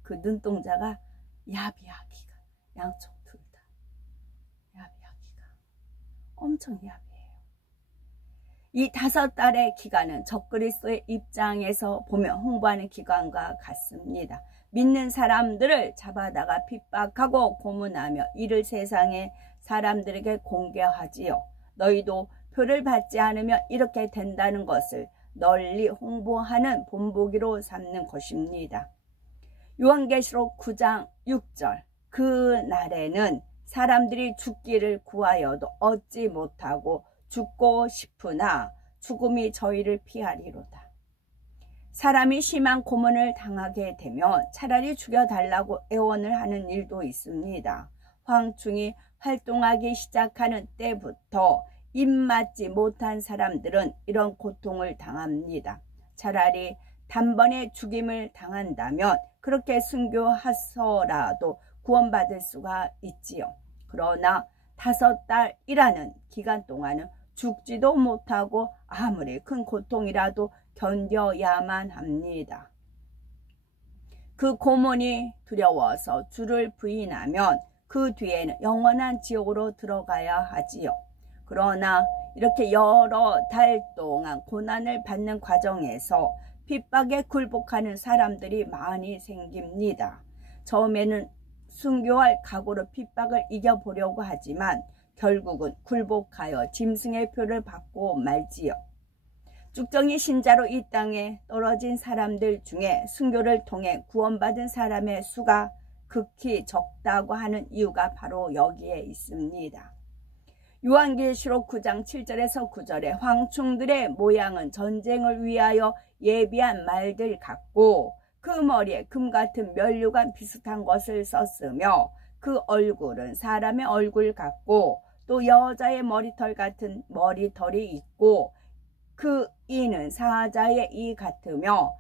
그 눈동자가 야비하기가 양쪽 둘 다 야비하기가 엄청 야비해요. 이 5달의 기간은 적그리스도의 입장에서 보면 홍보하는 기간과 같습니다. 믿는 사람들을 잡아다가 핍박하고 고문하며 이를 세상의 사람들에게 공개하지요. 너희도 표를 받지 않으면 이렇게 된다는 것을 널리 홍보하는 본보기로 삼는 것입니다. 요한계시록 9장 6절 그 날에는 사람들이 죽기를 구하여도 얻지 못하고 죽고 싶으나 죽음이 저희를 피하리로다. 사람이 심한 고문을 당하게 되면 차라리 죽여달라고 애원을 하는 일도 있습니다. 황충이 활동하기 시작하는 때부터 입맞지 못한 사람들은 이런 고통을 당합니다. 차라리 단번에 죽임을 당한다면 그렇게 순교하서라도 구원받을 수가 있지요. 그러나 5달이라는 기간 동안은 죽지도 못하고 아무리 큰 고통이라도 견뎌야만 합니다. 그 고문이 두려워서 주를 부인하면 그 뒤에는 영원한 지옥으로 들어가야 하지요. 그러나 이렇게 여러 달 동안 고난을 받는 과정에서 핍박에 굴복하는 사람들이 많이 생깁니다. 처음에는 순교할 각오로 핍박을 이겨보려고 하지만 결국은 굴복하여 짐승의 표를 받고 말지요. 쭉정이 신자로 이 땅에 떨어진 사람들 중에 순교를 통해 구원받은 사람의 수가 극히 적다고 하는 이유가 바로 여기에 있습니다. 요한계시록 9장 7절에서 9절에 황충들의 모양은 전쟁을 위하여 예비한 말들 같고 그 머리에 금 같은 면류관 비슷한 것을 썼으며 그 얼굴은 사람의 얼굴 같고 또 여자의 머리털 같은 머리털이 있고 그 이는 사자의 이 같으며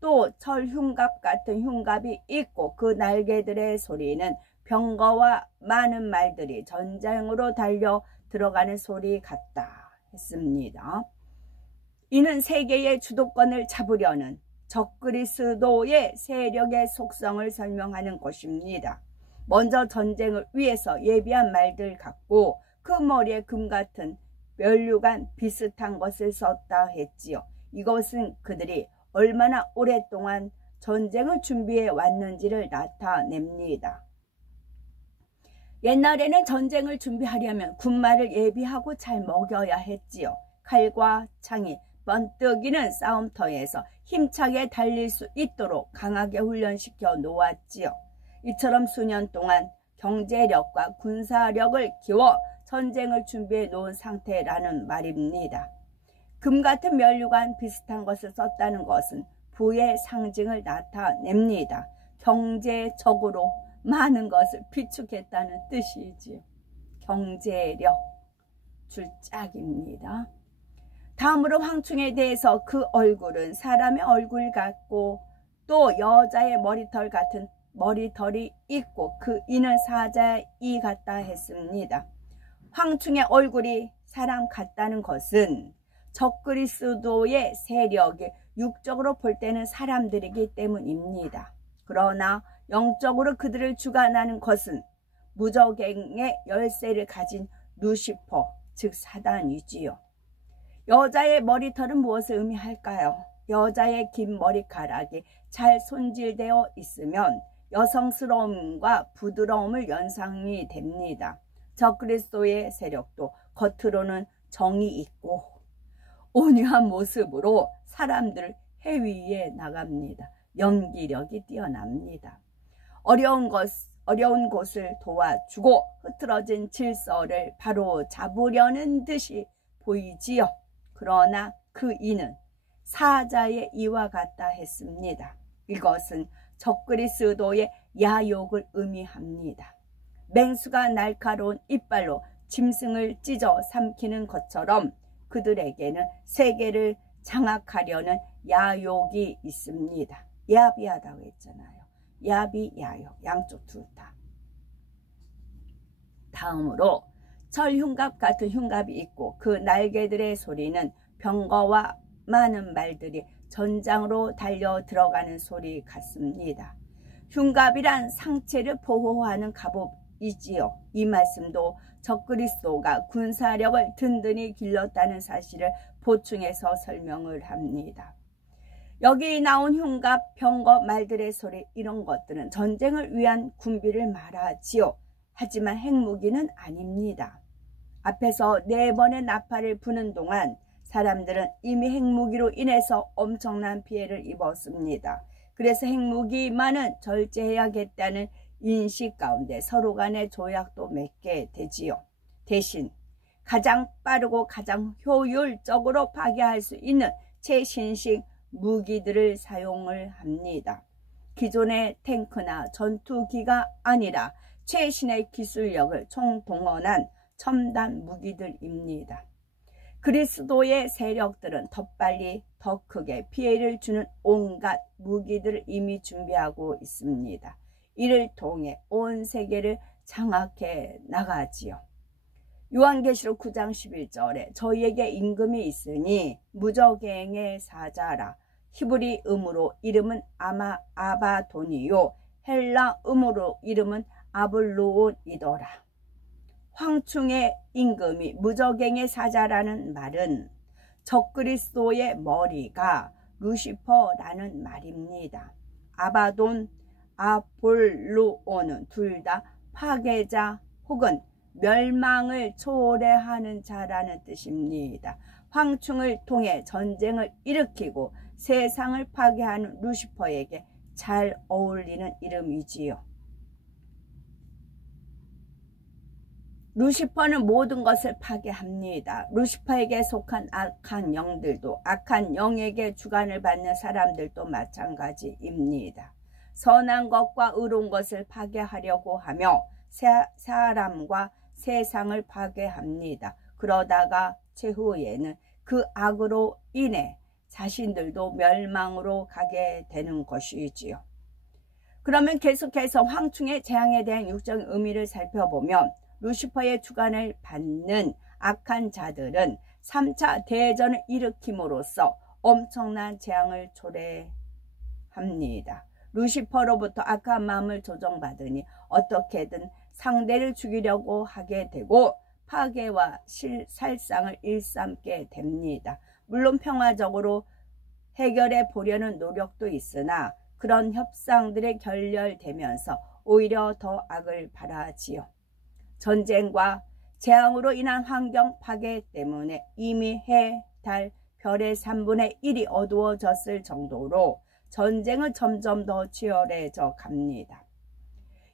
또 철흉갑 같은 흉갑이 있고 그 날개들의 소리는 병거와 많은 말들이 전쟁으로 달려 들어가는 소리 같다 했습니다. 이는 세계의 주도권을 잡으려는 적그리스도의 세력의 속성을 설명하는 것입니다. 먼저 전쟁을 위해서 예비한 말들 같고 그 머리에 금 같은 면류관 비슷한 것을 썼다 했지요. 이것은 그들이 얼마나 오랫동안 전쟁을 준비해 왔는지를 나타냅니다. 옛날에는 전쟁을 준비하려면 군마를 예비하고 잘 먹여야 했지요. 칼과 창이 번뜩이는 싸움터에서 힘차게 달릴 수 있도록 강하게 훈련시켜 놓았지요. 이처럼 수년 동안 경제력과 군사력을 키워 전쟁을 준비해 놓은 상태라는 말입니다. 금 같은 면류관 비슷한 것을 썼다는 것은 부의 상징을 나타냅니다. 경제적으로 많은 것을 비축했다는 뜻이지요. 경제력, 줄짝입니다. 다음으로 황충에 대해서 그 얼굴은 사람의 얼굴 같고 또 여자의 머리털 같은 머리털이 있고 그 이는 사자의 이 같다 했습니다. 황충의 얼굴이 사람 같다는 것은 적그리스도의 세력이 육적으로 볼 때는 사람들이기 때문입니다. 그러나 영적으로 그들을 주관하는 것은 무저갱의 열쇠를 가진 루시퍼, 즉 사단이지요. 여자의 머리털은 무엇을 의미할까요? 여자의 긴 머리카락이 잘 손질되어 있으면 여성스러움과 부드러움을 연상이 됩니다. 적그리스도의 세력도 겉으로는 정이 있고 온유한 모습으로 사람들을 해위해 나갑니다. 연기력이 뛰어납니다. 어려운 곳을 도와주고 흐트러진 질서를 바로 잡으려는 듯이 보이지요. 그러나 그 이는 사자의 이와 같다 했습니다. 이것은 적그리스도의 야욕을 의미합니다. 맹수가 날카로운 이빨로 짐승을 찢어 삼키는 것처럼 그들에게는 세계를 장악하려는 야욕이 있습니다. 야비하다고 했잖아요. 야비, 야욕, 양쪽 둘 다. 다음으로 철흉갑 같은 흉갑이 있고 그 날개들의 소리는 병거와 많은 말들이 전장으로 달려 들어가는 소리 같습니다. 흉갑이란 상체를 보호하는 갑옷이지요. 이 말씀도 적그리스도가 군사력을 든든히 길렀다는 사실을 보충해서 설명을 합니다. 여기 나온 흉갑, 병거, 말들의 소리 이런 것들은 전쟁을 위한 군비를 말하지요. 하지만 핵무기는 아닙니다. 앞에서 4번의 나팔을 부는 동안 사람들은 이미 핵무기로 인해서 엄청난 피해를 입었습니다. 그래서 핵무기만은 절제해야겠다는 인식 가운데 서로 간의 조약도 맺게 되지요. 대신 가장 빠르고 가장 효율적으로 파괴할 수 있는 최신식 무기들을 사용을 합니다. 기존의 탱크나 전투기가 아니라 최신의 기술력을 총동원한 첨단 무기들입니다. 그리스도의 세력들은 더 빨리 더 크게 피해를 주는 온갖 무기들을 이미 준비하고 있습니다. 이를 통해 온 세계를 장악해 나가지요. 요한계시록 9장 11절에 저희에게 임금이 있으니 무저갱의 사자라. 히브리 음으로 이름은 아바돈이요 헬라 음으로 이름은 아블루온이더라. 황충의 임금이 무저갱의 사자라는 말은 적그리스도의 머리가 루시퍼라는 말입니다. 아바돈, 아볼루온은 둘 다 파괴자 혹은 멸망을 초래하는 자라는 뜻입니다. 황충을 통해 전쟁을 일으키고 세상을 파괴하는 루시퍼에게 잘 어울리는 이름이지요. 루시퍼는 모든 것을 파괴합니다. 루시퍼에게 속한 악한 영들도 악한 영에게 주관을 받는 사람들도 마찬가지입니다. 선한 것과 의로운 것을 파괴하려고 하며 사람과 세상을 파괴합니다. 그러다가 최후에는 그 악으로 인해 자신들도 멸망으로 가게 되는 것이지요. 그러면 계속해서 황충의 재앙에 대한 육적인 의미를 살펴보면 루시퍼의 주관을 받는 악한 자들은 3차 대전을 일으킴으로써 엄청난 재앙을 초래합니다. 루시퍼로부터 악한 마음을 조종받으니 어떻게든 상대를 죽이려고 하게 되고 파괴와 살상을 일삼게 됩니다. 물론 평화적으로 해결해 보려는 노력도 있으나 그런 협상들이 결렬되면서 오히려 더 악을 바라지요. 전쟁과 재앙으로 인한 환경 파괴 때문에 이미 해, 달, 별의 3분의 1이 어두워졌을 정도로 전쟁은 점점 더 치열해져 갑니다.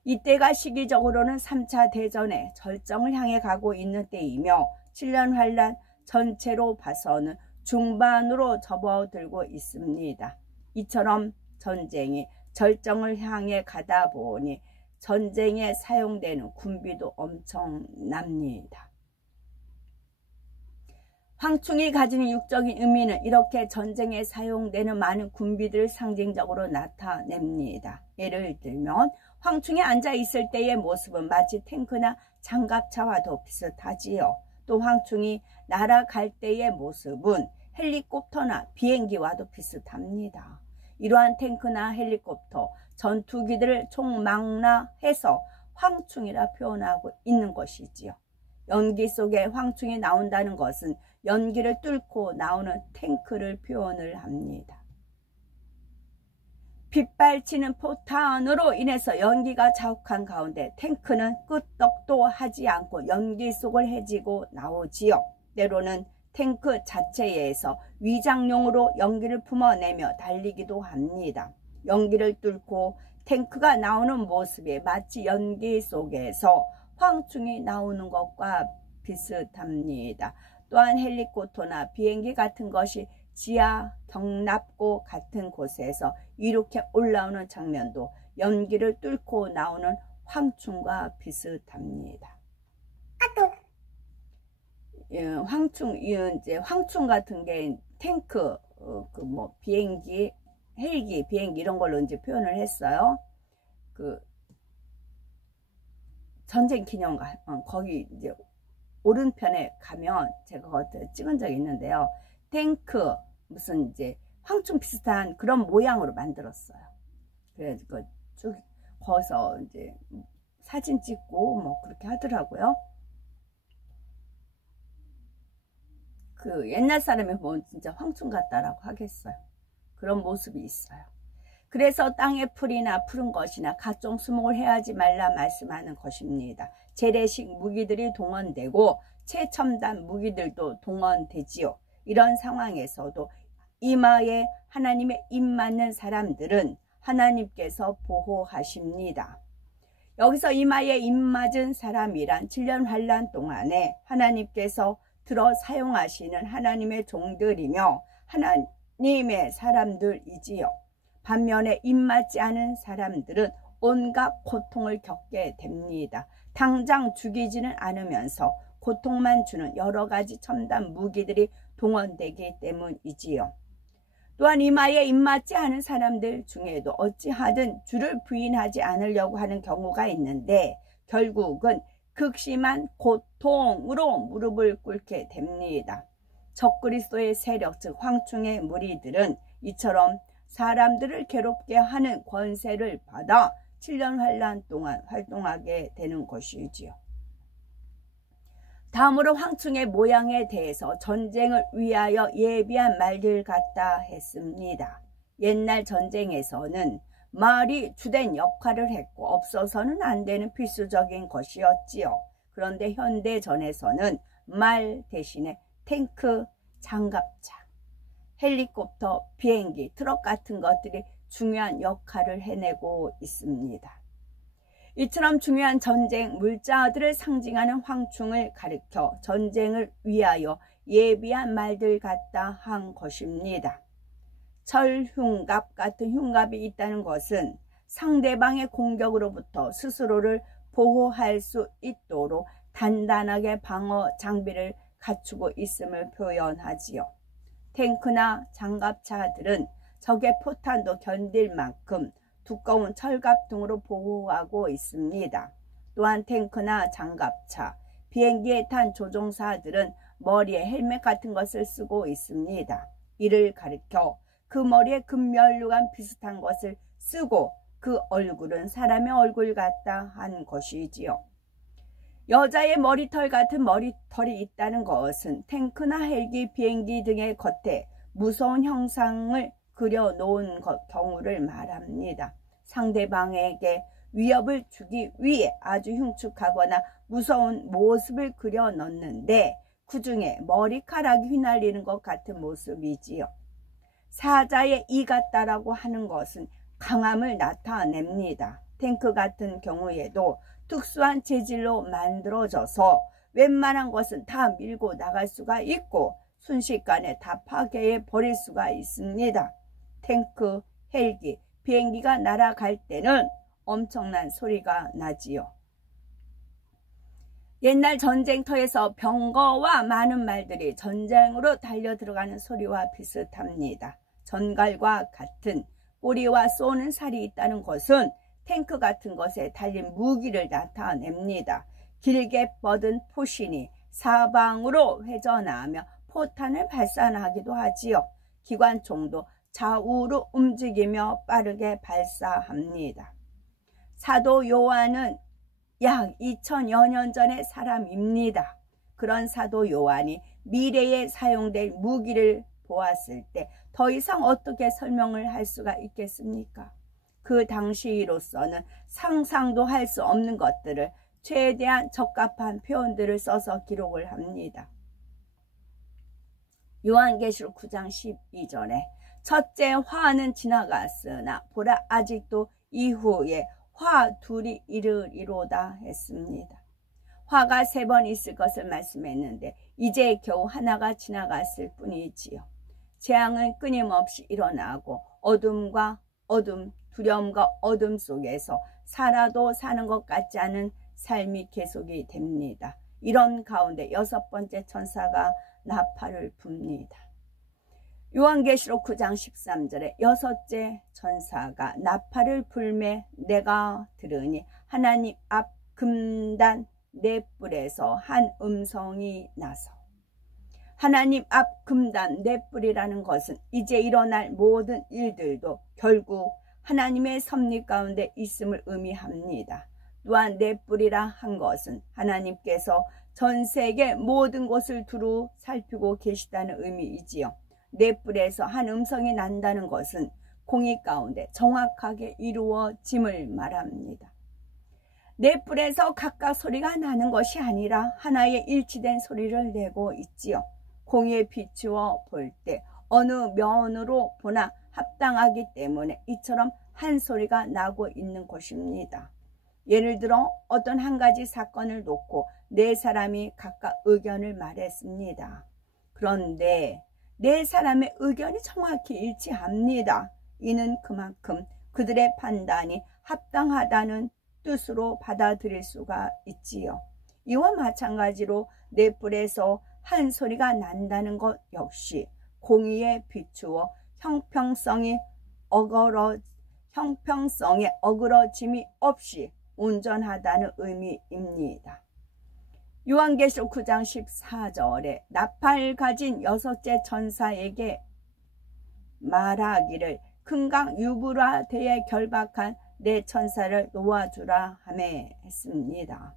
이때가 시기적으로는 3차 대전의 절정을 향해 가고 있는 때이며 7년 환란 전체로 봐서는 중반으로 접어들고 있습니다. 이처럼 전쟁이 절정을 향해 가다 보니 전쟁에 사용되는 군비도 엄청납니다. 황충이 가지는 육적인 의미는 이렇게 전쟁에 사용되는 많은 군비들을 상징적으로 나타냅니다. 예를 들면 황충이 앉아 있을 때의 모습은 마치 탱크나 장갑차와도 비슷하지요. 또 황충이 날아갈 때의 모습은 헬리콥터나 비행기와도 비슷합니다. 이러한 탱크나 헬리콥터, 전투기들을 총망라해서 황충이라 표현하고 있는 것이지요. 연기 속에 황충이 나온다는 것은 연기를 뚫고 나오는 탱크를 표현을 합니다. 빗발치는 포탄으로 인해서 연기가 자욱한 가운데 탱크는 끄떡도 하지 않고 연기 속을 헤지고 나오지요. 때로는 탱크 자체에서 위장용으로 연기를 품어내며 달리기도 합니다. 연기를 뚫고 탱크가 나오는 모습이 마치 연기 속에서 황충이 나오는 것과 비슷합니다. 또한 헬리콥터나 비행기 같은 것이 지하 경납고 같은 곳에서 이렇게 올라오는 장면도 연기를 뚫고 나오는 황충과 비슷합니다. 황충 같은 게 탱크, 비행기, 헬기, 비행기 이런 걸로 이제 표현을 했어요. 전쟁 기념관, 거기 이제 오른편에 가면 제가 그것도 찍은 적이 있는데요. 탱크, 무슨 이제 황충 비슷한 그런 모양으로 만들었어요. 그래서 쭉 거기서 이제 사진 찍고 뭐 그렇게 하더라고요. 옛날 사람이 보면 진짜 황충 같다라고 하겠어요. 그런 모습이 있어요. 그래서 땅의 풀이나 푸른 것이나 각종 수목을 해하지 말라 말씀하는 것입니다. 재래식 무기들이 동원되고 최첨단 무기들도 동원되지요. 이런 상황에서도 이마에 하나님의 입 맞는 사람들은 하나님께서 보호하십니다. 여기서 이마에 입 맞은 사람이란 7년 환란 동안에 하나님께서 들어 사용하시는 하나님의 종들이며 하나님의 사람들이지요. 반면에 입 맞지 않은 사람들은 온갖 고통을 겪게 됩니다. 당장 죽이지는 않으면서 고통만 주는 여러 가지 첨단 무기들이 동원되기 때문이지요. 또한 이마에 입 맞지 않은 사람들 중에도 어찌하든 주를 부인하지 않으려고 하는 경우가 있는데 결국은 극심한 고통으로 무릎을 꿇게 됩니다. 적그리스도의 세력, 즉 황충의 무리들은 이처럼 사람들을 괴롭게 하는 권세를 받아 7년 환란 동안 활동하게 되는 것이지요. 다음으로 황충의 모양에 대해서 전쟁을 위하여 예비한 말들 같다 했습니다. 옛날 전쟁에서는 말이 주된 역할을 했고 없어서는 안 되는 필수적인 것이었지요. 그런데 현대전에서는 말 대신에 탱크, 장갑차, 헬리콥터, 비행기, 트럭 같은 것들이 중요한 역할을 해내고 있습니다. 이처럼 중요한 전쟁 물자들을 상징하는 황충을 가리켜 전쟁을 위하여 예비한 말들 같다 한 것입니다. 철흉갑 같은 흉갑이 있다는 것은 상대방의 공격으로부터 스스로를 보호할 수 있도록 단단하게 방어 장비를 갖추고 있음을 표현하지요. 탱크나 장갑차들은 적의 포탄도 견딜 만큼 두꺼운 철갑 등으로 보호하고 있습니다. 또한 탱크나 장갑차, 비행기에 탄 조종사들은 머리에 헬멧 같은 것을 쓰고 있습니다. 이를 가리켜 그 머리에 금면류관 비슷한 것을 쓰고 그 얼굴은 사람의 얼굴 같다 한 것이지요. 여자의 머리털 같은 머리털이 있다는 것은 탱크나 헬기, 비행기 등의 겉에 무서운 형상을 그려놓은 경우를 말합니다. 상대방에게 위협을 주기 위해 아주 흉측하거나 무서운 모습을 그려놓는데 그 중에 머리카락이 휘날리는 것 같은 모습이지요. 사자의 이 같다라고 하는 것은 강함을 나타냅니다. 탱크 같은 경우에도 특수한 재질로 만들어져서 웬만한 것은 다 밀고 나갈 수가 있고 순식간에 다 파괴해 버릴 수가 있습니다. 탱크, 헬기, 비행기가 날아갈 때는 엄청난 소리가 나지요. 옛날 전쟁터에서 병거와 많은 말들이 전쟁으로 달려 들어가는 소리와 비슷합니다. 전갈과 같은 꼬리와 쏘는 살이 있다는 것은 탱크 같은 것에 달린 무기를 나타냅니다. 길게 뻗은 포신이 사방으로 회전하며 포탄을 발사하기도 하지요. 기관총도 좌우로 움직이며 빠르게 발사합니다. 사도 요한은 약 2000여 년 전의 사람입니다. 그런 사도 요한이 미래에 사용될 무기를 보았을 때 더 이상 어떻게 설명을 할 수가 있겠습니까? 그 당시로서는 상상도 할 수 없는 것들을 최대한 적합한 표현들을 써서 기록을 합니다. 요한계시록 9장 12절에 첫째 화는 지나갔으나 보라 아직도 이후에 화 둘이 이르리로다 했습니다. 화가 3번 있을 것을 말씀했는데 이제 겨우 하나가 지나갔을 뿐이지요. 재앙은 끊임없이 일어나고 어둠과 어둠, 두려움과 어둠 속에서 살아도 사는 것 같지 않은 삶이 계속이 됩니다. 이런 가운데 6번째 천사가 나팔을 붑니다. 요한계시록 9장 13절에 6째 천사가 나팔을 불매 내가 들으니 하나님 앞 금단 4뿔에서 한 음성이 나서 하나님 앞 금단 4뿔이라는 것은 이제 일어날 모든 일들도 결국 하나님의 섭리 가운데 있음을 의미합니다. 또한 4뿔이라 한 것은 하나님께서 전 세계 모든 곳을 두루 살피고 계시다는 의미이지요. 4뿔에서 한 음성이 난다는 것은 공의 가운데 정확하게 이루어짐을 말합니다. 4뿔에서 각각 소리가 나는 것이 아니라 하나의 일치된 소리를 내고 있지요. 공의에 비추어 볼 때 어느 면으로 보나 합당하기 때문에 이처럼 한 소리가 나고 있는 것입니다. 예를 들어 어떤 한 가지 사건을 놓고 4사람이 각각 의견을 말했습니다. 그런데 4사람의 의견이 정확히 일치합니다. 이는 그만큼 그들의 판단이 합당하다는 뜻으로 받아들일 수가 있지요. 이와 마찬가지로 4뿔에서 한 소리가 난다는 것 역시 공의에 비추어 형평성에 어그러짐이 없이 온전하다는 의미입니다. 요한계시록 9장 14절에 나팔 가진 6째 천사에게 말하기를 큰 강 유브라데에 결박한 4천사를 놓아주라 하매 했습니다.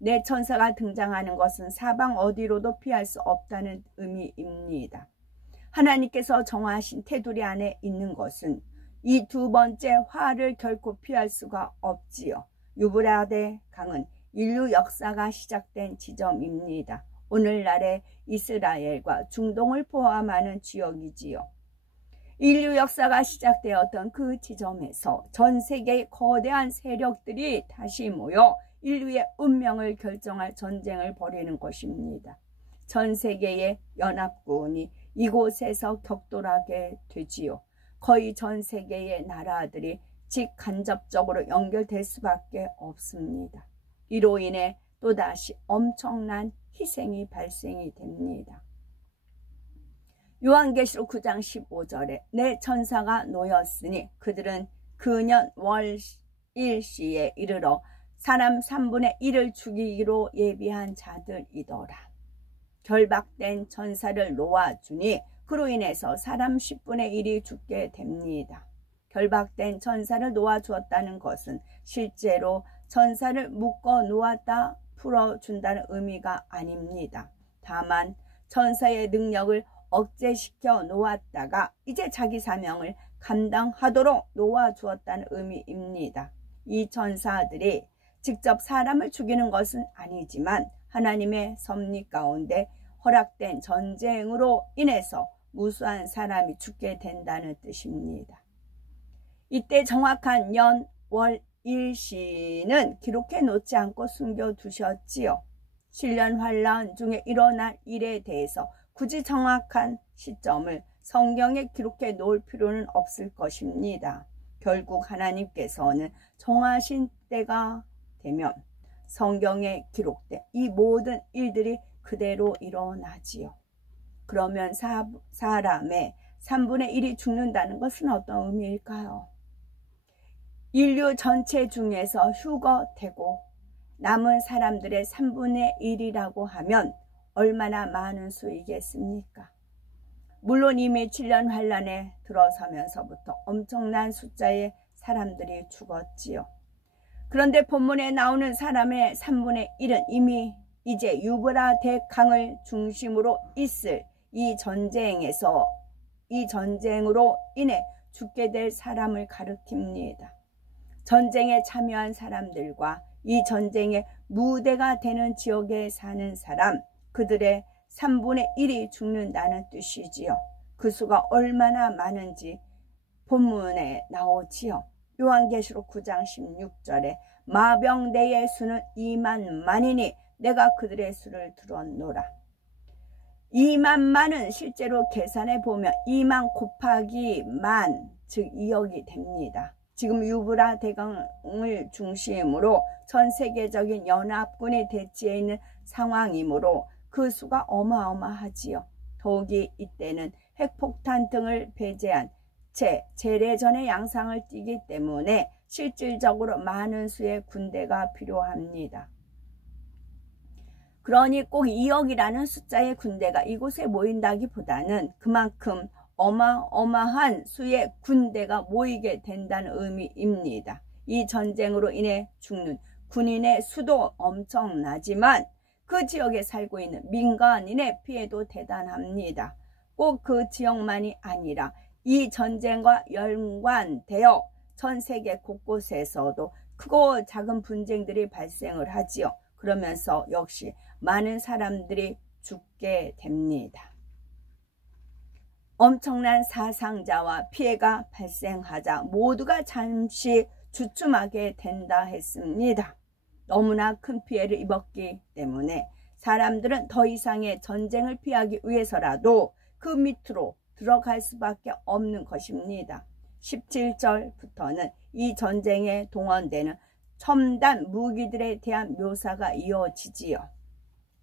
4천사가 등장하는 것은 사방 어디로도 피할 수 없다는 의미입니다. 하나님께서 정하신 테두리 안에 있는 것은 이 2번째 화를 결코 피할 수가 없지요. 유브라데 강은 인류 역사가 시작된 지점입니다. 오늘날의 이스라엘과 중동을 포함하는 지역이지요. 인류 역사가 시작되었던 그 지점에서 전 세계의 거대한 세력들이 다시 모여 인류의 운명을 결정할 전쟁을 벌이는 것입니다. 전 세계의 연합군이 이곳에서 격돌하게 되지요. 거의 전 세계의 나라들이 직간접적으로 연결될 수밖에 없습니다. 이로 인해 또다시 엄청난 희생이 발생이 됩니다. 요한계시록 9장 15절에 내 천사가 놓였으니 그들은 그년 월 일시에 이르러 사람 3분의 1을 죽이기로 예비한 자들이더라. 결박된 천사를 놓아주니 그로 인해서 사람 10분의 1이 죽게 됩니다. 결박된 천사를 놓아주었다는 것은 실제로 천사를 묶어 놓았다 풀어준다는 의미가 아닙니다. 다만 천사의 능력을 억제시켜 놓았다가 이제 자기 사명을 감당하도록 놓아주었다는 의미입니다. 이 천사들이 직접 사람을 죽이는 것은 아니지만 하나님의 섭리 가운데 허락된 전쟁으로 인해서 무수한 사람이 죽게 된다는 뜻입니다. 이때 정확한 년, 월, 일시는 기록해 놓지 않고 숨겨두셨지요. 신년 환란 중에 일어날 일에 대해서 굳이 정확한 시점을 성경에 기록해 놓을 필요는 없을 것입니다. 결국 하나님께서는 정하신 때가 되면 성경에 기록된 이 모든 일들이 그대로 일어나지요. 그러면 사람의 3분의 1이 죽는다는 것은 어떤 의미일까요? 인류 전체 중에서 휴거되고 남은 사람들의 3분의 1이라고 하면 얼마나 많은 수이겠습니까? 물론 이미 7년 환란에 들어서면서부터 엄청난 숫자의 사람들이 죽었지요. 그런데 본문에 나오는 사람의 3분의 1은 이미 이제 유브라데 강을 중심으로 있을 이 전쟁으로 인해 죽게 될 사람을 가리킵니다. 전쟁에 참여한 사람들과 이 전쟁의 무대가 되는 지역에 사는 사람, 그들의 3분의 1이 죽는다는 뜻이지요. 그 수가 얼마나 많은지 본문에 나오지요. 요한계시록 9장 16절에 마병대의 수는 2만만이니 내가 그들의 수를 들었노라. 2만만은 실제로 계산해 보면 2만 곱하기 만, 즉 2억이 됩니다. 지금 유브라 대강을 중심으로 전 세계적인 연합군이 대치해 있는 상황이므로 그 수가 어마어마하지요. 더욱이 이때는 핵폭탄 등을 배제한 채 재래전의 양상을 띠기 때문에 실질적으로 많은 수의 군대가 필요합니다. 그러니 꼭 2억이라는 숫자의 군대가 이곳에 모인다기보다는 그만큼 어마어마한 수의 군대가 모이게 된다는 의미입니다. 이 전쟁으로 인해 죽는 군인의 수도 엄청나지만 그 지역에 살고 있는 민간인의 피해도 대단합니다. 꼭 그 지역만이 아니라 이 전쟁과 연관되어 전 세계 곳곳에서도 크고 작은 분쟁들이 발생을 하지요. 그러면서 역시 많은 사람들이 죽게 됩니다. 엄청난 사상자와 피해가 발생하자 모두가 잠시 주춤하게 된다 했습니다. 너무나 큰 피해를 입었기 때문에 사람들은 더 이상의 전쟁을 피하기 위해서라도 그 밑으로 들어갈 수밖에 없는 것입니다. 17절부터는 이 전쟁에 동원되는 첨단 무기들에 대한 묘사가 이어지지요.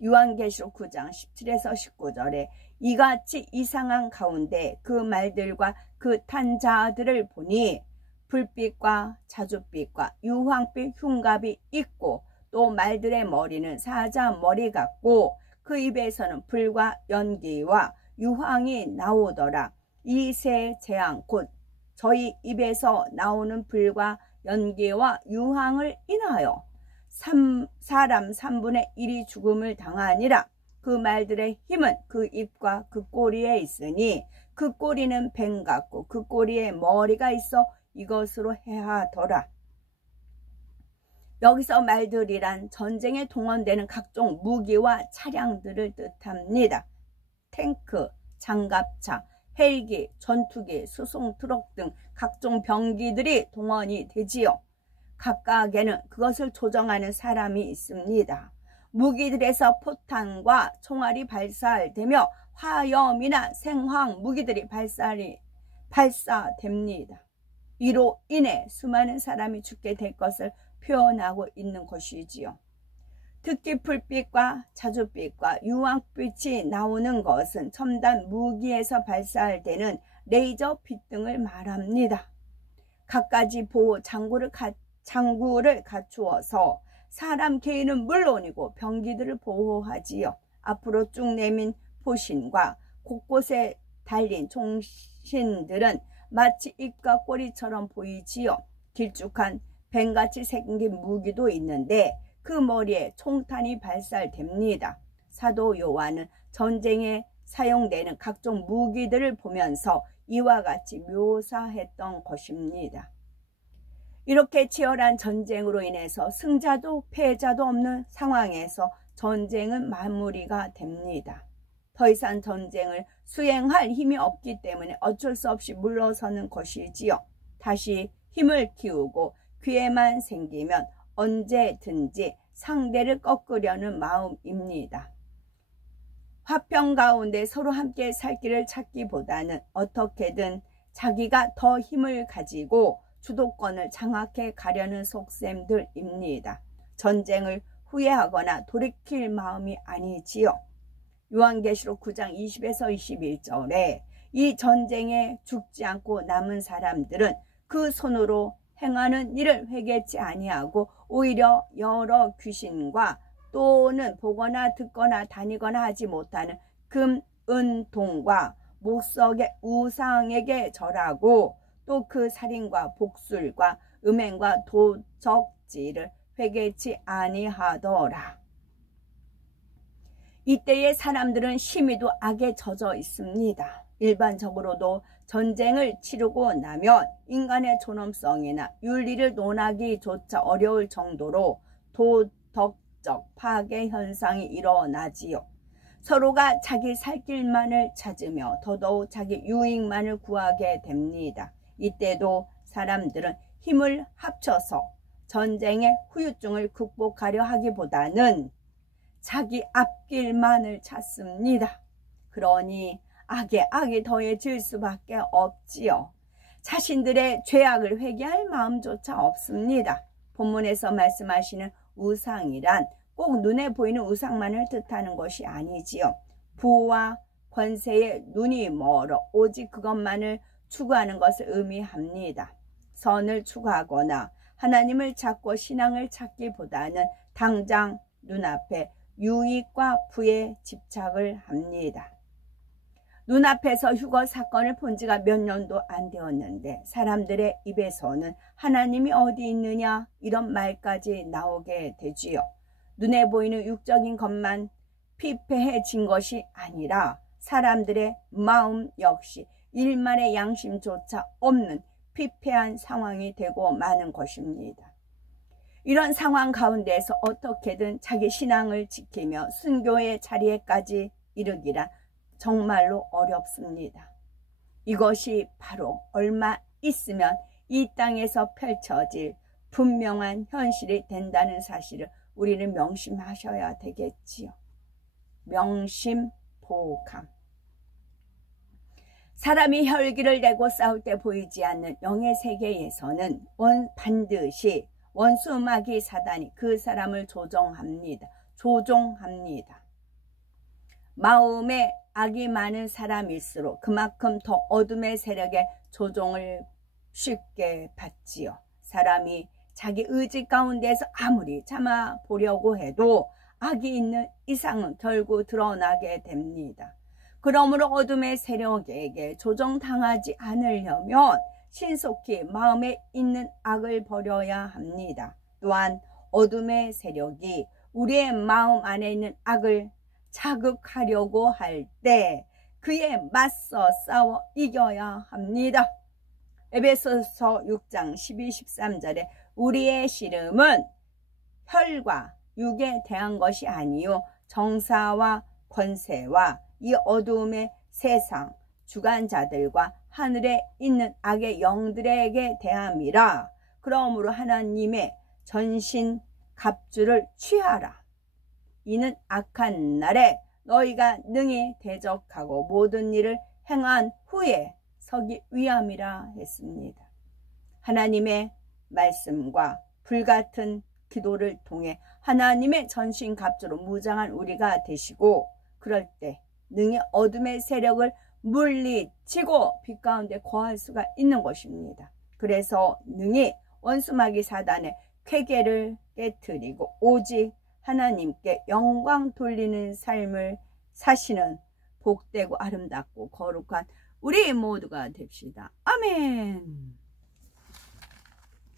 요한계시록 9장 17에서 19절에 이같이 이상한 가운데 그 말들과 그 탄 자들을 보니 불빛과 자줏빛과 유황빛 흉갑이 있고 또 말들의 머리는 사자 머리 같고 그 입에서는 불과 연기와 유황이 나오더라. 이 세 재앙 곧 저희 입에서 나오는 불과 연기와 유황을 인하여 사람 3분의 1이 죽음을 당하니라. 그 말들의 힘은 그 입과 그 꼬리에 있으니 그 꼬리는 뱀 같고 그 꼬리에 머리가 있어 이것으로 해하더라. 여기서 말들이란 전쟁에 동원되는 각종 무기와 차량들을 뜻합니다. 탱크, 장갑차, 헬기, 전투기, 수송 트럭 등 각종 병기들이 동원이 되지요. 각각에는 그것을 조정하는 사람이 있습니다. 무기들에서 포탄과 총알이 발사되며 화염이나 생화학 무기들이 발사됩니다. 이로 인해 수많은 사람이 죽게 될 것을 표현하고 있는 것이지요. 특히 불빛과 자줏빛과 유황빛이 나오는 것은 첨단 무기에서 발사되는 레이저 빛 등을 말합니다. 갖가지 보호 장구를 갖추어서 사람 개인은 물론이고 병기들을 보호하지요. 앞으로 쭉 내민 포신과 곳곳에 달린 총신들은 마치 입과 꼬리처럼 보이지요. 길쭉한 뱀같이 생긴 무기도 있는데 그 머리에 총탄이 발사됩니다. 사도 요한은 전쟁에 사용되는 각종 무기들을 보면서 이와 같이 묘사했던 것입니다. 이렇게 치열한 전쟁으로 인해서 승자도 패자도 없는 상황에서 전쟁은 마무리가 됩니다. 더 이상 전쟁을 수행할 힘이 없기 때문에 어쩔 수 없이 물러서는 것이지요. 다시 힘을 키우고 기회만 생기면 언제든지 상대를 꺾으려는 마음입니다. 화평 가운데 서로 함께 살 길을 찾기보다는 어떻게든 자기가 더 힘을 가지고 주도권을 장악해 가려는 속셈들입니다. 전쟁을 후회하거나 돌이킬 마음이 아니지요. 요한계시록 9장 20에서 21절에 이 전쟁에 죽지 않고 남은 사람들은 그 손으로 행하는 일을 회개치 아니하고 오히려 여러 귀신과 또는 보거나 듣거나 다니거나 하지 못하는 금, 은, 동과 목석의 우상에게 절하고 또 그 살인과 복술과 음행과 도적질을 회개치 아니하더라. 이때의 사람들은 심히도 악에 젖어 있습니다. 일반적으로도 전쟁을 치르고 나면 인간의 존엄성이나 윤리를 논하기조차 어려울 정도로 도덕적 파괴 현상이 일어나지요. 서로가 자기 살 길만을 찾으며 더더욱 자기 유익만을 구하게 됩니다. 이때도 사람들은 힘을 합쳐서 전쟁의 후유증을 극복하려 하기보다는 자기 앞길만을 찾습니다. 그러니 악에 악이 더해질 수밖에 없지요. 자신들의 죄악을 회개할 마음조차 없습니다. 본문에서 말씀하시는 우상이란 꼭 눈에 보이는 우상만을 뜻하는 것이 아니지요. 부와 권세에 눈이 멀어 오직 그것만을 추구하는 것을 의미합니다. 선을 추구하거나 하나님을 찾고 신앙을 찾기보다는 당장 눈앞에 유익과 부에 집착을 합니다. 눈앞에서 휴거 사건을 본 지가 몇 년도 안 되었는데 사람들의 입에서는 하나님이 어디 있느냐 이런 말까지 나오게 되지요. 눈에 보이는 육적인 것만 피폐해진 것이 아니라 사람들의 마음 역시 일말의 양심조차 없는 피폐한 상황이 되고 마는 것입니다. 이런 상황 가운데에서 어떻게든 자기 신앙을 지키며 순교의 자리에까지 이르기란 정말로 어렵습니다. 이것이 바로 얼마 있으면 이 땅에서 펼쳐질 분명한 현실이 된다는 사실을 우리는 명심하셔야 되겠지요. 명심보감. 사람이 혈기를 내고 싸울 때 보이지 않는 영의 세계에서는 반드시 원수 마귀 사단이 그 사람을 조종합니다. 마음에 악이 많은 사람일수록 그만큼 더 어둠의 세력의 조종을 쉽게 받지요. 사람이 자기 의지 가운데서 아무리 참아 보려고 해도 악이 있는 이상은 결국 드러나게 됩니다. 그러므로 어둠의 세력에게 조종당하지 않으려면 신속히 마음에 있는 악을 버려야 합니다. 또한 어둠의 세력이 우리의 마음 안에 있는 악을 자극하려고 할 때 그에 맞서 싸워 이겨야 합니다. 에베소서 6장 12, 13절에 우리의 씨름은 혈과 육에 대한 것이 아니요 정사와 권세와 이 어두움의 세상 주관자들과 하늘에 있는 악의 영들에게 대함이라. 그러므로 하나님의 전신 갑주를 취하라. 이는 악한 날에 너희가 능히 대적하고 모든 일을 행한 후에 서기 위함이라 했습니다. 하나님의 말씀과 불같은 기도를 통해 하나님의 전신 갑주로 무장한 우리가 되시고 그럴 때 능히 어둠의 세력을 물리치고 빛 가운데 거할 수가 있는 것입니다. 그래서 능히 원수마귀 사단의 쾌계를 깨트리고 오직 하나님께 영광 돌리는 삶을 사시는 복되고 아름답고 거룩한 우리 모두가 됩시다. 아멘.